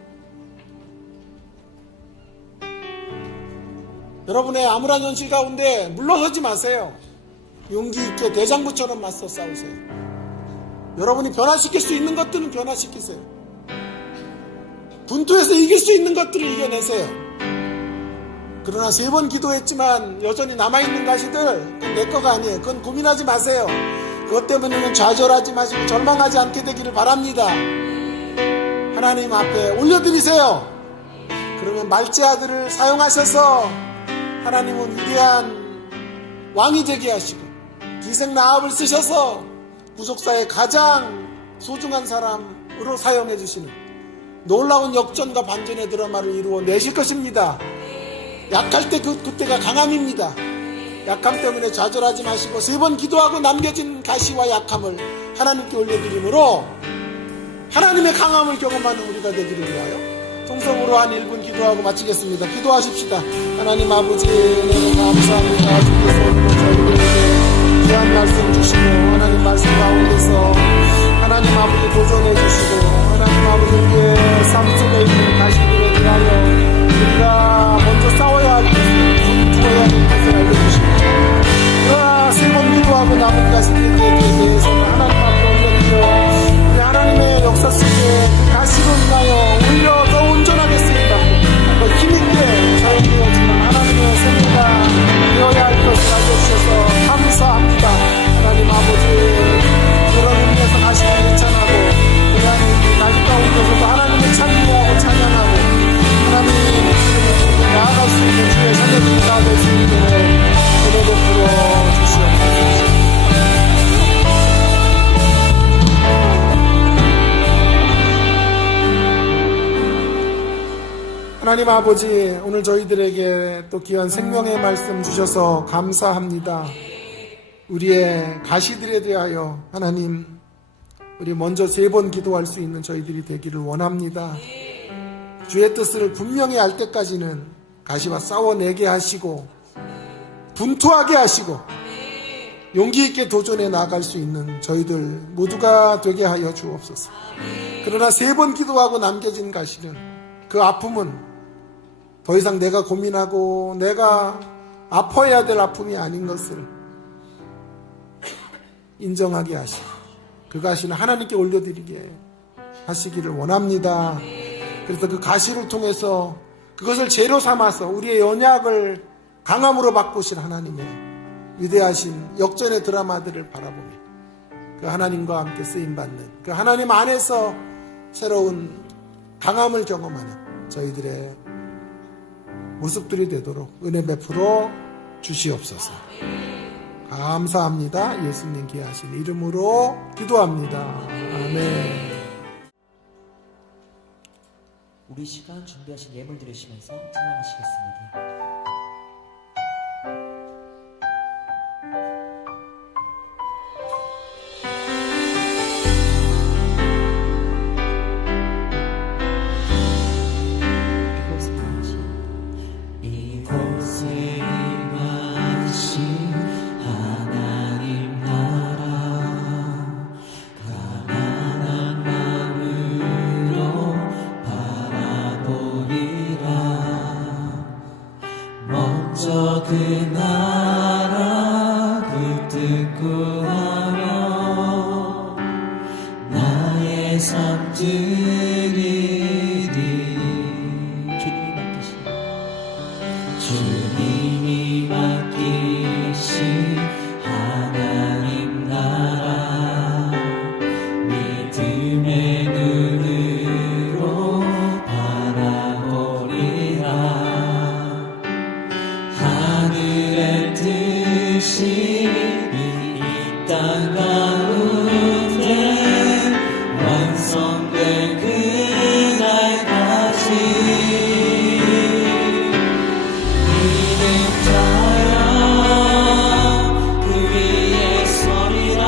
여러분의 암울한 현실 가운데 물러서지 마세요. 용기 있게 대장부처럼 맞서 싸우세요. 여러분이 변화시킬 수 있는 것들은 변화시키세요. 분투해서 이길 수 있는 것들을 이겨내세요. 그러나 3번 기도했지만 여전히 남아있는 가시들, 그건 내 거가 아니에요. 그건 고민하지 마세요. 그것 때문에는 좌절하지 마시고 절망하지 않게 되기를 바랍니다. 하나님 앞에 올려드리세요. 그러면 말제 아들을 사용하셔서 하나님은 위대한 왕이 되게 하시고, 기생 라합을 쓰셔서 구속사의 가장 소중한 사람으로 사용해 주시는 놀라운 역전과 반전의 드라마를 이루어 내실 것입니다. 약할 때 그때가 강함입니다. 약함 때문에 좌절하지 마시고 3번 기도하고 남겨진 가시와 약함을 하나님께 올려드림으로 하나님의 강함을 경험하는 우리가 되기를 위하여 통성으로 한 1분 기도하고 마치겠습니다. 기도하십시다. 하나님 아버지, 은혜를 감사합니다. 주께서 오늘 저희들에게 귀한 말씀 주시고 하나님 말씀 가운데서 하나님 아버지 도전해 주시고 하나님 아버지께 삶 속에 있는 가시들에 대하여 우리가 먼저 싸워야 할 것을, 분투해야 할 것을 알려주시고, 그러나 3번 기도하고 남은 가시들에 대해서는 하나님 앞에 올려드려 우리 하나님의 역사 속에 그 가시로 인하여 오히려 더 온전하게 쓰임받고 더 힘있게 사용되어지는 하나님의 생애가 되어야 할 것을 알려주셔서 감사합니다. 하나님 아버지, 그런 의미에서 가시를 일찬하고 하나님 나중 가운데서도 하나님을 찬미하고 찬양하고 하나님 나아갈 수 있는 주의 선생님이 나아갈 수 있도록 은혜도 부어 주시옵소서. 하나님 아버지, 오늘 저희들에게 또 귀한 생명의 말씀 주셔서 감사합니다. 우리의 가시들에 대하여 하나님, 우리 먼저 3번 기도할 수 있는 저희들이 되기를 원합니다. 주의 뜻을 분명히 알 때까지는 가시와 싸워내게 하시고 분투하게 하시고 용기 있게 도전해 나아갈 수 있는 저희들 모두가 되게 하여 주옵소서. 그러나 3번 기도하고 남겨진 가시는 그 아픔은 더 이상 내가 고민하고 내가 아파야 될 아픔이 아닌 것을 인정하게 하시고 그 가시는 하나님께 올려드리게 하시기를 원합니다. 그래서 그 가시를 통해서 그것을 재료 삼아서 우리의 연약을 강함으로 바꾸신 하나님의 위대하신 역전의 드라마들을 바라보며 그 하나님과 함께 쓰임받는 그 하나님 안에서 새로운 강함을 경험하는 저희들의 모습들이 되도록 은혜 베풀어 주시옵소서. 감사합니다. 예수님 귀하신 이름으로 기도합니다. 아멘. 우리 시간 준비하신 예물 드리시면서 찬양하시겠습니다. 이곳에 임하신 하나님 나라 가난한 마음으로 바라보리라. 먼저 그 나라 그 뜻 구하며 나의 삶 드리리. 주님이 맡기신 하나님 나라 믿음의 눈으로 바라보리라. 하늘의 뜻이 이 땅 가운데 완성될 그날까지 그 위에 서리라.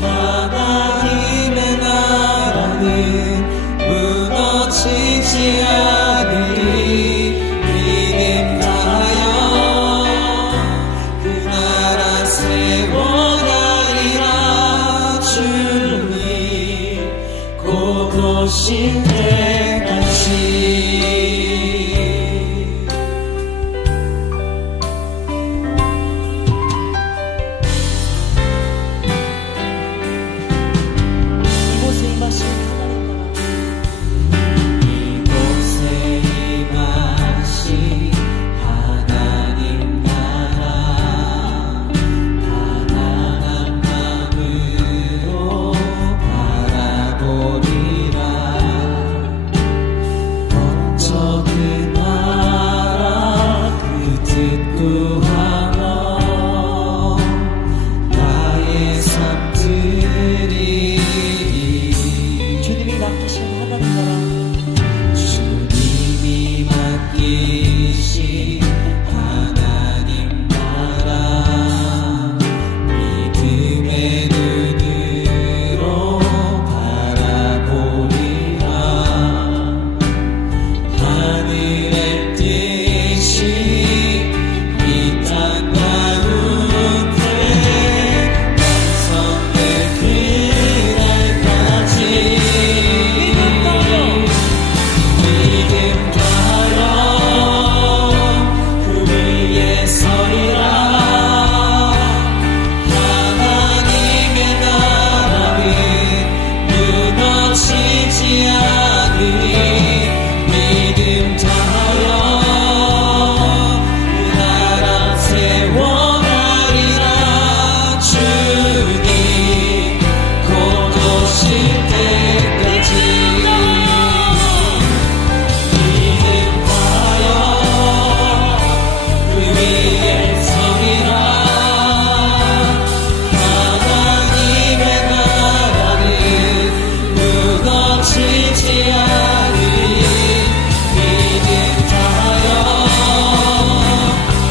하나님의 나라는 무너지지 않으리. 믿음 다하여 그 나라 세워가리라. 주님 곧 오실 때까지. 이곳에 임하신 하나님 나라 이곳에 임하신 하나님 나라 가난한 마음으로 바라보리라. 먼저 그 나라 그 뜻 구하며 나의 삶 드리리. 주님이 맡기신 하나님 나라 주님이 맡기신 하나님 나라 믿음의 눈으로 바라보리라. 하늘의 뜻이 이 땅 가운데 완성될 그날까지 믿음 다하여 그 위에 서리라. 하나님의 나라는 무너지지 않으리. 믿음 다하여 그 나라 세워가리라. 주님 곧 오실 때까지 믿음하여 그 위에 서리라. 하나님의 나라는 무너지지 않으리. 믿음 다하여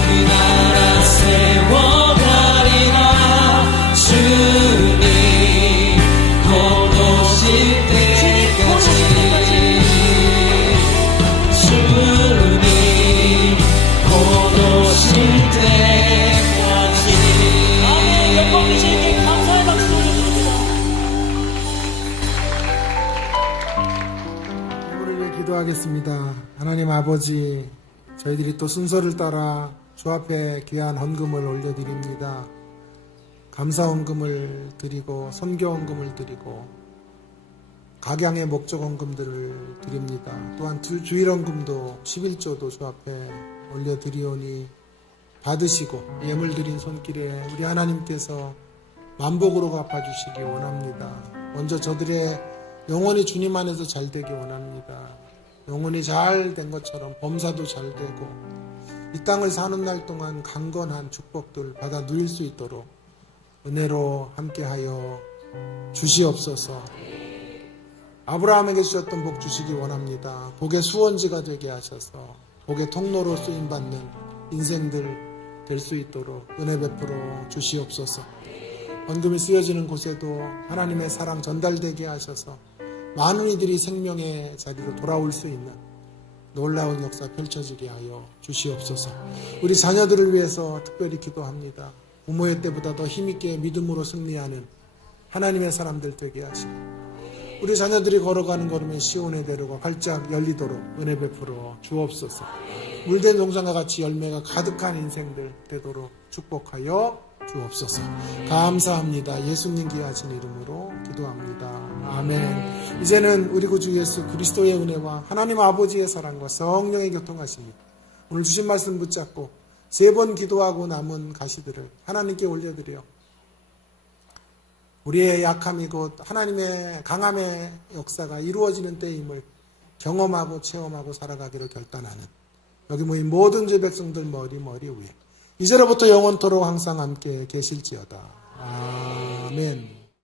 그 나라 세워가리라. 주님 곧 오실 때까지. 주님 곧 오실 때까지. 아멘. 영광 주님께 감사의 박수 올려드립니다. 우리 위해 기도하겠습니다. 하나님 아버지, 저희들이 또 순서를 따라 주 앞에 귀한 헌금을 올려드립니다. 감사 헌금을 드리고 선교 헌금을 드리고 각양의 목적 헌금들을 드립니다. 또한 주일 헌금도 11조도 주 앞에 올려드리오니 받으시고 예물 드린 손길에 우리 하나님께서 만복으로 갚아주시기 원합니다. 먼저 저들의 영혼이 주님 안에서 잘 되기 원합니다. 영혼이 잘 된 것처럼 범사도 잘 되고 이 땅을 사는 날 동안 강건한 축복들 받아 누릴 수 있도록 은혜로 함께하여 주시옵소서. 아브라함에게 주셨던 복 주시기 원합니다. 복의 수원지가 되게 하셔서 복의 통로로 쓰임받는 인생들 될 수 있도록 은혜 베풀어 주시옵소서. 헌금이 쓰여지는 곳에도 하나님의 사랑 전달되게 하셔서 많은 이들이 생명의 자리로 돌아올 수 있는 놀라운 역사 펼쳐지게 하여 주시옵소서. 우리 자녀들을 위해서 특별히 기도합니다. 부모의 때보다 더 힘있게 믿음으로 승리하는 하나님의 사람들 되게 하시고 우리 자녀들이 걸어가는 걸음에 시온의 대로가 활짝 열리도록 은혜 베풀어 주옵소서. 물된 동산과 같이 열매가 가득한 인생들 되도록 축복하여 주옵소서. 감사합니다. 예수님 귀하신 이름으로 기도합니다. 아멘. 이제는 우리 구주 예수 그리스도의 은혜와 하나님 아버지의 사랑과 성령의 교통하심이 오늘 주신 말씀 붙잡고 3번 기도하고 남은 가시들을 하나님께 올려드려 우리의 약함이 곧 하나님의 강함의 역사가 이루어지는 때임을 경험하고 체험하고 살아가기를 결단하는 여기 모인 모든 제 백성들 머리 위에 이제로부터 영원토록 항상 함께 계실지어다. 아멘.